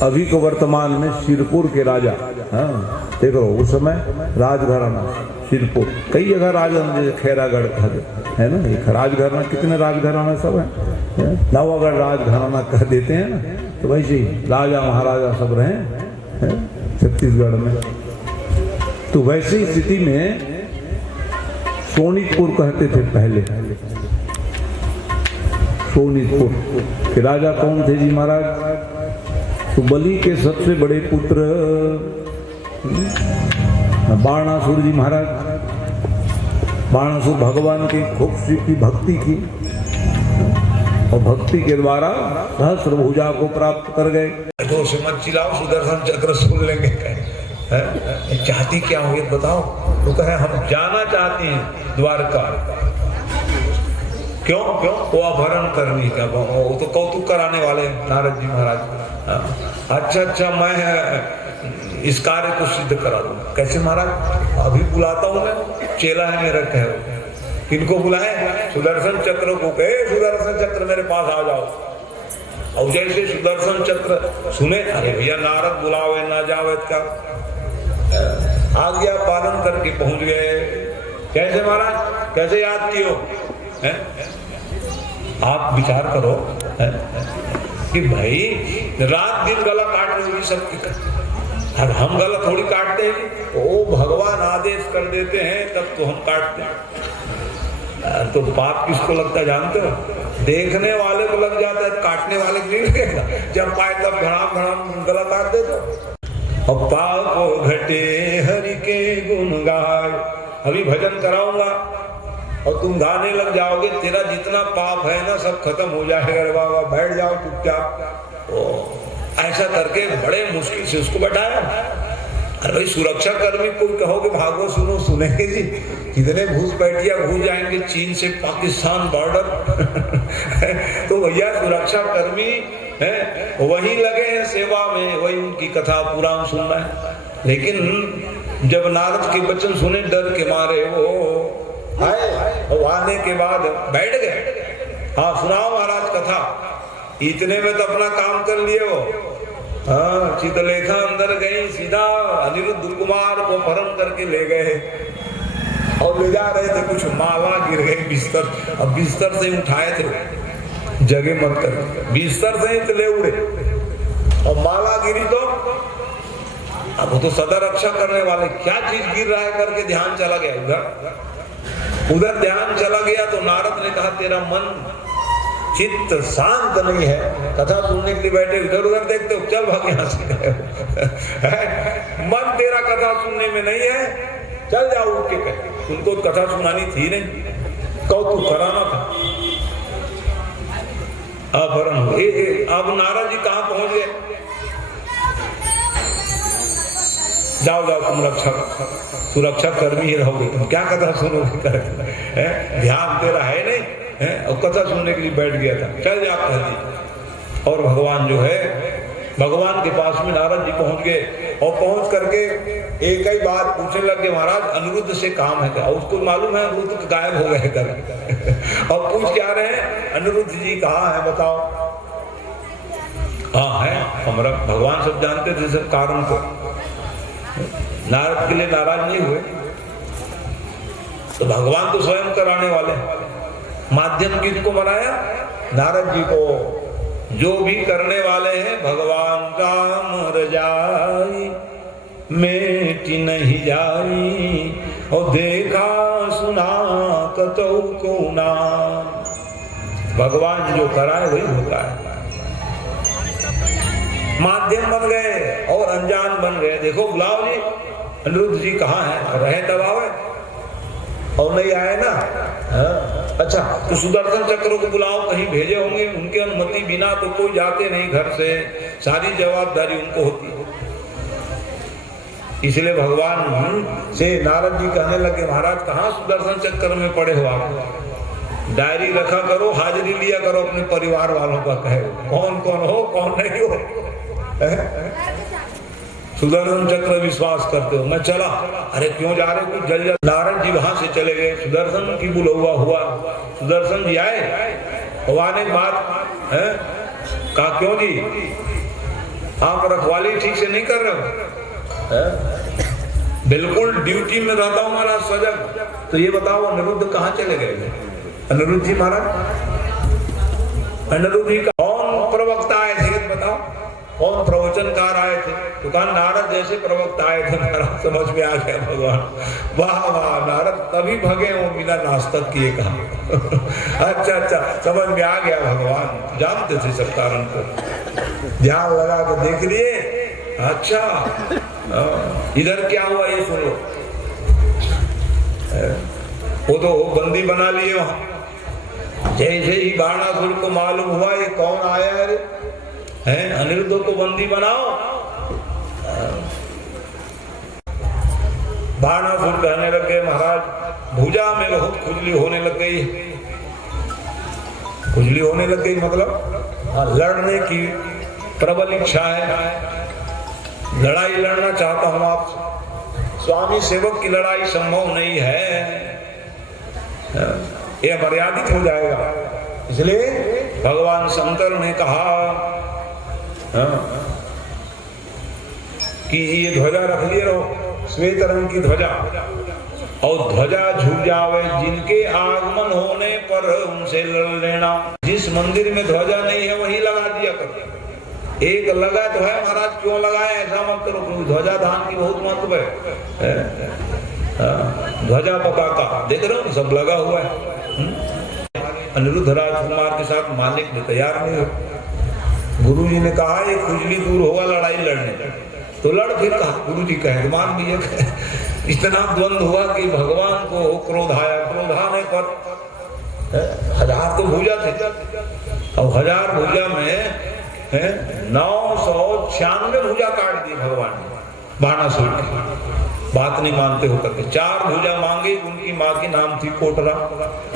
अभी को वर्तमान में शिरपुर के राजा, देख लो उस समय राजघराना शिरपुर, कई जगह राजघराना खैरागढ़ है ना, एक राजघराना, कितने राजघराना सब है, नवागढ़ राजघराना कह देते हैं ना, तो वैसे ही राजा महाराजा सब रहे छत्तीसगढ़ में। तो वैसी स्थिति में सोनीतपुर कहते थे पहले, सोनीतपुर के राजा कौन थे जी महाराज? तो बलि के सबसे बड़े पुत्र बाणासुर जी महाराज। बाणासुर भगवान की खूब की भक्ति की और भक्ति के द्वारा सहस्त्रभुजा को प्राप्त कर गए। दो से मत चिल्लाओ, सुदर्शन चक्र सुन लेंगे। चाहती क्या हुई बताओ? तो कहे हम जाना चाहते हैं द्वारका। क्यों? वो अपहरण करनी का, वो तो कौतुक कराने वाले नारद जी महाराज। अच्छा मैं इस कार्य को सिद्ध करा दूं। कैसे महाराज? अभी बुलाता हूं मैं, चेला है मेरा, कहे किनको बुलाए? सुदर्शन चक्र को कहे सुदर्शन चक्र मेरे पास आ जाओ। और जैसे सुदर्शन चक्र सुने, अरे भैया नारद बुलावे ना जावे का आज्ञा पालन करके पहुंच गए। कैसे महाराज? कैसे याद कियो? आप विचार करो कि भाई रात दिन गला काटने होगी सबकी, अब हम गला थोड़ी काटते हैं, वो भगवान आदेश कर देते हैं तब तो हम काटते हैं। तो पाप किसको लगता है जानते हो? देखने वाले को लग जाता है, काटने वाले को नहीं लगेगा। जब पाए तब घड़ाम घड़ाम गला काट देता। और पाप घटे हरि के गुण गाय, अभी भजन कराऊंगा और तुम गाने लग जाओगे, तेरा जितना पाप है ना सब खत्म हो जाएगा। अरे बाबा बैठ जाओ चुपचाप। ऐसा करके बड़े मुश्किल से उसको बैठाया। अरे भाई सुरक्षा कर्मी को कहोगे भागवत सुनो, सुनेंगे जी? कितने घुसपैठिया घुस जाएंगे चीन से पाकिस्तान बॉर्डर। तो भैया सुरक्षा कर्मी है वही लगे हैं सेवा में, वही उनकी कथा पुराण सुनना है। लेकिन जब नारद के वचन सुने डर के मारे वो आए, आने के बाद बैठ गए। हाँ सुनाओ महाराज कथा। इतने में तो अपना काम कर लिए वो। हाँ चित्रलेखा अंदर गई, सीधा अनिरुद्ध कुमार को अपहरण करके ले गए और ले जा रहे थे। कुछ माला गिर गई बिस्तर, अब बिस्तर से उठाए थे, जगह मत कर, बिस्तर से ही ले उड़े और माला गिरी तो अब वो तो सदा रक्षा करने वाले, क्या चीज गिर रहा है करके ध्यान चला गया उधर ध्यान चला गया। तो नारद ने कहा तेरा मन चित्त शांत नहीं है, कथा सुनने के लिए बैठे इधर उधर देखते हो, चल भाग यहाँ से मन तेरा कथा सुनने में नहीं है, चल जाओ उठ के कहे। उनको कथा सुनानी थी नहीं, कौतुक कराना था। अब नारद जी कहाँ पहुंच गए? जाओ जाओ तुम सुरक्षा कर्मी ही रहोगे, तुम क्या कथा सुनोगे कर ध्यान तेरा है नहीं है, और कथा सुनने के लिए बैठ गया था, चल जा कह दी। और भगवान जो है, भगवान के पास में नारद जी पहुंच गए और पहुंच करके एक ही बात पूछने लगे, महाराज अनिरुद्ध से काम है क्या? उसको मालूम है अनिरुद्ध गायब हो गए कर और पूछ क्या रहे हैं, अनिरुद्ध जी कहाँ है बताओ? हाँ है, हमारा भगवान सब जानते थे सब कारण को, नारद के लिए नाराज नहीं हुए। तो भगवान तो स्वयं कराने वाले, माध्यम किसको बनाया? नारद जी को। जो भी करने वाले हैं भगवान राम रजाई मेटी नहीं जाई, और देखा सुना कतौ को ना। भगवान जो कराए वही होता है। माध्यम बन गए और अनजान बन गए। देखो बुलाओ जी, अनिरुद्ध जी कहाँ हैं? रहे तब आवे और नहीं आए ना। अच्छा तो सुदर्शन चक्र को बुलाओ, कहीं भेजे होंगे, उनके अनुमति बिना तो कोई जाते नहीं घर से, सारी जवाबदारी उनको होती है। इसलिए भगवान से नारद जी कहने लगे, महाराज कहाँ सुदर्शन चक्र में पड़े हो आप? डायरी रखा करो, हाजिरी लिया करो अपने परिवार वालों का, कहे कौन कौन हो कौन नहीं हो। सुदर्शन चक्र विश्वास करते हो? मैं चला। अरे क्यों जा रहे कुछ जल्दी? नारद जी वहां से चले गए, सुदर्शन की बुलौआ हुआ, सुदर्शन जी आए और आने के बाद कहा क्यों जी आप रखवाली ठीक से नहीं कर रहे हो? बिल्कुल ड्यूटी में रहता हूँ महाराज सजग। तो ये बताओ अनिरुद्ध कहाँ चले गए? अनिरुद्ध जी महाराज, अनिरुद्ध जी का कौन प्रवक्ता आए थे बताओ, कौन प्रवचनकार आए थे? तो कहा नारद जैसे प्रवक्ता आए थे। नारद समझ में आ गया भगवान, वाह वाह, नारद तभी भगे वो बिना नास्तक किए कहा। अच्छा समझ में आ गया, भगवान जानते थे सब कारण को, ध्यान लगा के देख लिए। अच्छा इधर क्या हुआ ये सुनो। वो तो बंदी बना लिए वहां। जैसे ही बाणासुर को मालूम हुआ ये कौन आया है, अनिरुद्ध को बंदी बनाओ। बाणासुर कहने लगे, महाराज भुजा में बहुत खुजली होने लग गई। खुजली होने लग गई मतलब लड़ने की प्रबल इच्छा है, लड़ाई लड़ना चाहता हूं आप। स्वामी सेवक की लड़ाई संभव नहीं है, यह मर्यादित हो जाएगा। इसलिए भगवान शंकर ने कहा कि ये ध्वजा रख लिए रहो, श्वेत रंग की ध्वजा, और ध्वजा झुक जावे जिनके आगमन होने पर उनसे लड़ लेना। जिस मंदिर में ध्वजा नहीं है वही लगा दिया करो। एक लगा तो है महाराज, क्यों लगाए ऐसा मत करो, क्योंकि ध्वजा धाम की बहुत महत्व है। ध्वजा पताका देख रहे हो सब लगा हुआ है। अनिरुद्ध राजकुमार के साथ मालिक ने तैयार नहीं हो। गुरु जी ने कहा ये खुजली दूर होगा लड़ाई लड़ने, तो लड़। फिर कहा गुरु जी कहे मान भी इतना द्वंद हुआ कि भगवान को क्रोध आया। क्रोध आने पर 1000 तो भुजा थे, और 1000 भुजा में 996 भुजा काट दी भगवान ने बाणासुर की। बात नहीं मानते होकर के 4 भुजा मांगी। उनकी माँ की नाम थी कोटरा।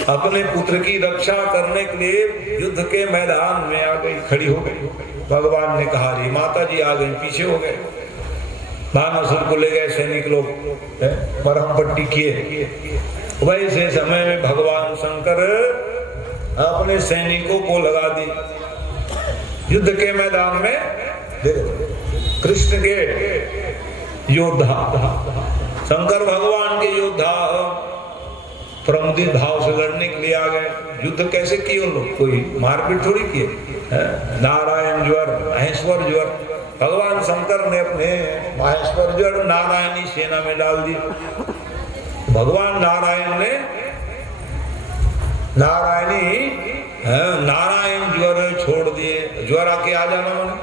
अपने पुत्र की रक्षा करने के लिए युद्ध के मैदान में आ गई, खड़ी हो गई। भगवान ने कहा रे माता जी आ गई, पीछे हो गए। बाणासुर को ले गए सैनिक लोग, मरहम पट्टी किए। वैसे समय में भगवान शंकर अपने सैनिकों को लगा दी युद्ध के मैदान में। कृष्ण के योद्धा, शंकर भगवान के योद्धा प्रमुदित भाव से लड़ने के लिए आ गए। युद्ध कैसे किए उन लोग? कोई मारपीट थोड़ी किए। नारायण ज्वर, महेश्वर ज्वर, भगवान शंकर ने अपने महेश्वर नारायणी सेना में डाल दी। भगवान नारायण ने नारायण ज्वर छोड़ दिए। ज्वर आके आ जाना, माने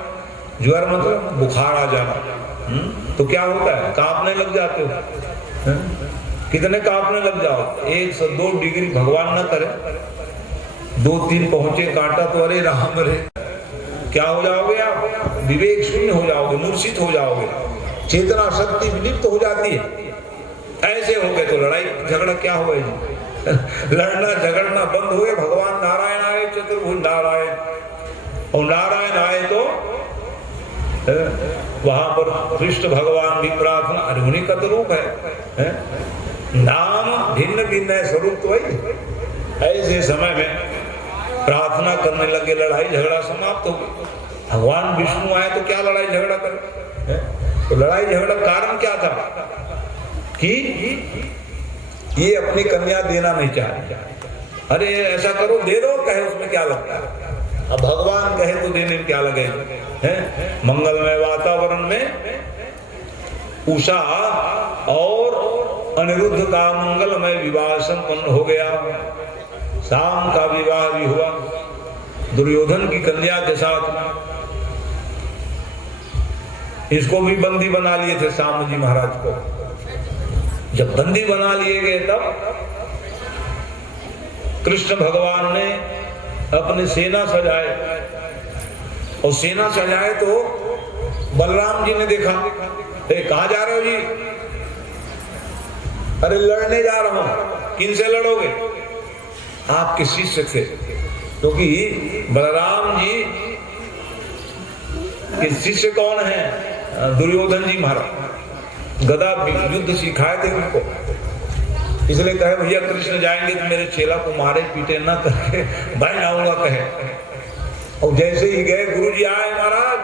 ज्वर मतलब बुखार आ जाना। तो क्या होता है, कांपने लग जाते हो। कितने कांपने लग जाओ, 102 डिग्री भगवान न करे, 2-3 पहुंचे कांटा तो अरे राम रे, क्या हो जाओगे आप, विवेक शून्य हो जाओगे, मूर्छित हो जाओगे, चेतना शक्ति विलिप्त हो जाती है। ऐसे हो गए तो लड़ाई झगड़ा क्या हुआ जी? लड़ना झगड़ना बंद हुए। भगवान नारायण आए, चतुर्भुज नारायण, और नारायण आए तो वहां पर कृष्ण भगवान भी प्रार्थना, अरे उन्हीं का तो रूप है, नाम भिन्न भिन्न है, स्वरूप तो वही। ऐसे समय में प्रार्थना करने लगे, लड़ाई झगड़ा समाप्त हो गई। भगवान विष्णु आए तो क्या लड़ाई झगड़ा करे? तो लड़ाई झगड़ा कारण क्या था कि ये अपनी कन्या देना नहीं चाहते। अरे ऐसा करो, दे दो, कहे उसमें क्या लगता है। अब भगवान कहे तो देने में क्या लगे? मंगलमय वातावरण में उषा और अनिरुद्ध का मंगलमय विवाह संपन्न हो गया। शाम का विवाह भी हुआ दुर्योधन की कन्या के साथ। इसको भी बंदी बना लिए थे शाम जी महाराज को। जब बंदी बना लिए गए तब कृष्ण भगवान ने अपने सेना सजाए, और सेना सजाए तो बलराम जी ने देखा, कहाँ जा रहे हो जी? अरे लड़ने जा रहा हूं। किनसे लड़ोगे? आपके शिष्य से, क्योंकि बलराम जी के शिष्य कौन है? दुर्योधन जी महाराज। गदा युद्ध सिखाए थे उनको, इसलिए कहे भैया कृष्ण जाएंगे तो मेरे चेला को मारे पीटे ना करके मैं आऊंगा कहे। और जैसे ही गए, गुरु जी आए महाराज,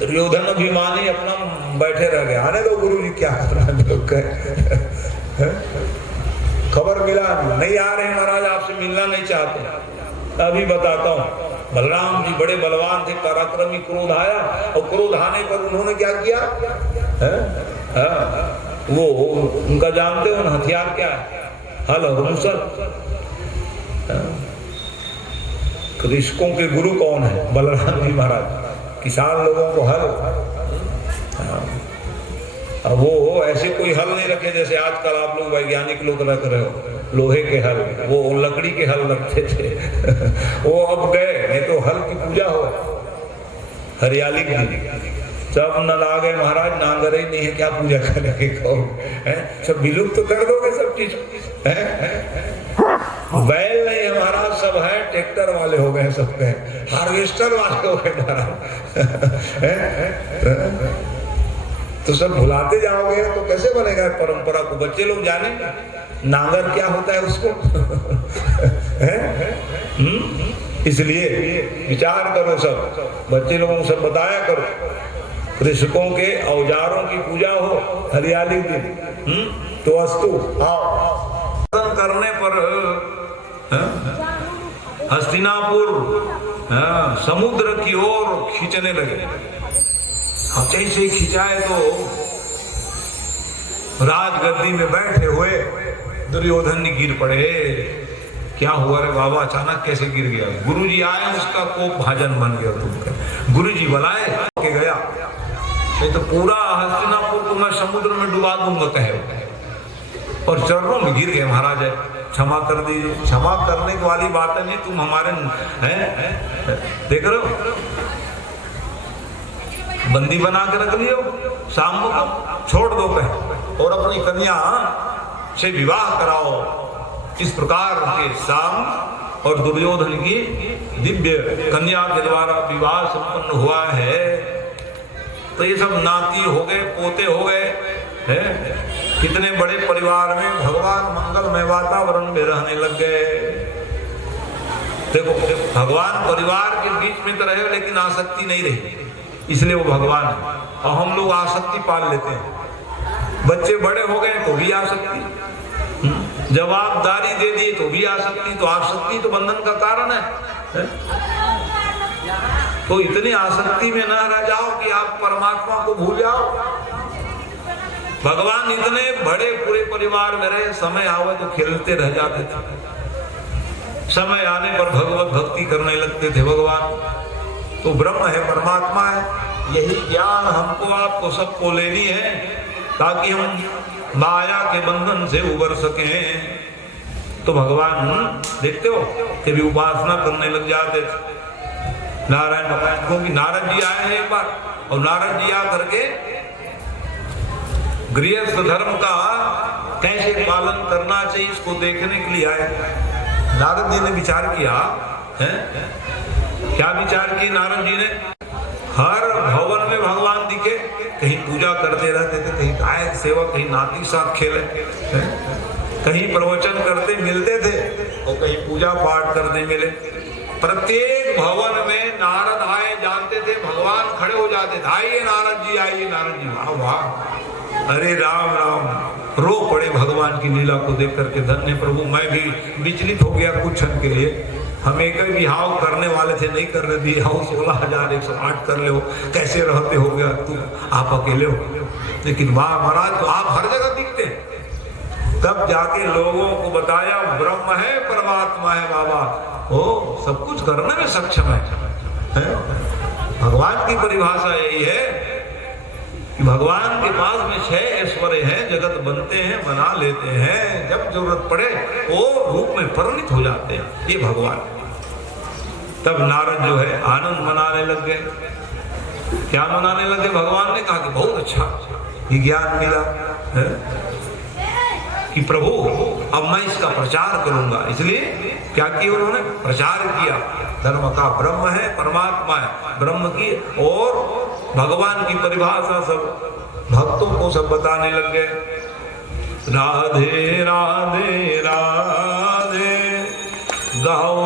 दुर्योधन अभिमानी अपना बैठे रह गए। आने दो गुरु जी, क्या खबर मिला नहीं आ रहे महाराज, आपसे मिलना नहीं चाहते। अभी बताता हूँ। बलराम जी बड़े बलवान थे, पराक्रमी। क्रोध आया, और क्रोध आने पर उन्होंने क्या किया? वो उनका जानते हो ना हथियार क्या है? हल और मुसल। कृषकों के गुरु कौन है? बलराम जी महाराज। किसान लोगों को हल। अब वो ऐसे कोई हल नहीं रखे जैसे आजकल आप लोग वैज्ञानिक लोग रख रहे हो, लोहे के हल। वो लकड़ी के हल रखते थे। वो अब गए, नहीं तो हल की पूजा हो, हरियाली की। सब न लागे महाराज, नांगर ही नहीं है, क्या पूजा करेंगे? सब विलुप्त तो कर दोगे सब चीज। बैल नहीं है महाराज, सब है ट्रैक्टर वाले हो गए, सब गए हार्वेस्टर वाले हो गए महाराज। तो सब भुलाते जाओगे तो कैसे बनेगा परंपरा को? बच्चे लोग जाने नांगर क्या होता है उसको। इसलिए विचार करो, सब बच्चे लोगों को सब बताया करो। कृषकों के औजारों की पूजा हो हरियाली दिन, तो अस्तु आओ करने पर हस्तिनापुर समुद्र की ओर खींचने लगे। जैसे खिंचाए तो राजगद्दी में बैठे हुए दुर्योधन गिर पड़े। क्या हुआ रे बाबा, अचानक कैसे गिर गया? गुरुजी आए, उसका कोप भाजन बन गया तुमका। गुरुजी बुलाए के गया, नहीं तो पूरा हस्तिनापुर को मैं समुद्र में डुबा दूंगा कहे, और चरणों में गिर गए। महाराज क्षमा कर दीजिए। क्षमा करने वाली बात नहीं, तुम हमारे हैं देख रहे हो, बंदी बना के रख लियो, शाम को छोड़ दो कहे, और अपनी कन्या से विवाह कराओ। इस प्रकार के शाम और दुर्योधन की दिव्य कन्या के द्वारा विवाह संपन्न हुआ है। तो ये सब नाती हो गए, पोते हो गए हैं। कितने बड़े परिवार में भगवान मंगलमय वातावरण में रहने लग गए। देखो, भगवान परिवार के बीच में तो रहे, लेकिन आसक्ति नहीं रही, इसलिए वो भगवान है। और हम लोग आसक्ति पाल लेते हैं। बच्चे बड़े हो गए तो भी आसक्ति, जवाबदारी दे दी तो भी आसक्ति। तो आसक्ति तो बंधन का कारण है। तो इतनी आसक्ति में न रह जाओ कि आप परमात्मा को भूल जाओ। भगवान इतने बड़े पूरे परिवार में रहे, समय आवे तो खेलते रह जाते थे, समय आने पर भगवत भक्ति करने लगते थे भगवान। तो ब्रह्म है, परमात्मा है, यही ज्ञान हमको आपको सबको लेनी है ताकि हम माया के बंधन से उबर सकें। तो भगवान देखते हो कि भी उपासना करने लग जाते थे नारायण भगवान, क्योंकि नारद जी आए हैं एक बार, और नारद जी आ करके गृहस्थ धर्म का कैसे पालन करना चाहिए इसको देखने के लिए आए। नारद जी ने विचार किया है, क्या विचार किया नारद जी ने? हर भवन में भगवान दिखे, कहीं पूजा करते रहते थे, कहीं गाय सेवा, कहीं नाती साथ खेले, कहीं प्रवचन करते मिलते थे और कहीं पूजा पाठ करते मिले। प्रत्येक भवन में नारद आए जानते थे, भगवान खड़े हो जाते थे, आइए नारद जी, आइए नारद जी। वाह वाह, अरे राम राम, रो पड़े भगवान की लीला को देख करके। धन्य प्रभु, मैं भी विचलित हो गया कुछ क्षण के लिए। हम एक बिहाव करने वाले थे, नहीं कर रहे, बिहाव 16,108 कर ले हो, कैसे रहते हो गया तू, आप अकेले हो। लेकिन वाह महाराज, तो आप हर जगह दिखते। तब जाके लोगों को बताया ब्रह्म है, परमात्मा है बाबा, वो सब कुछ करने में सक्षम है? भगवान की परिभाषा यही है कि भगवान के पास में 6 ऐश्वर्य हैं, जगत बनते हैं, बना लेते हैं, जब जरूरत पड़े वो रूप में परिणित हो जाते हैं, ये भगवान। तब नारद जो है आनंद मनाने लग गए। क्या मनाने लगे? भगवान ने कहा कि बहुत अच्छा ये ज्ञान मिला है कि प्रभु अब मैं इसका प्रचार करूंगा। इसलिए क्या किया उन्होंने? प्रचार किया धर्म का। ब्रह्म है, परमात्मा है, ब्रह्म की और भगवान की परिभाषा सब भक्तों को सब बताने लग गए। राधे राधे राधे, गाओ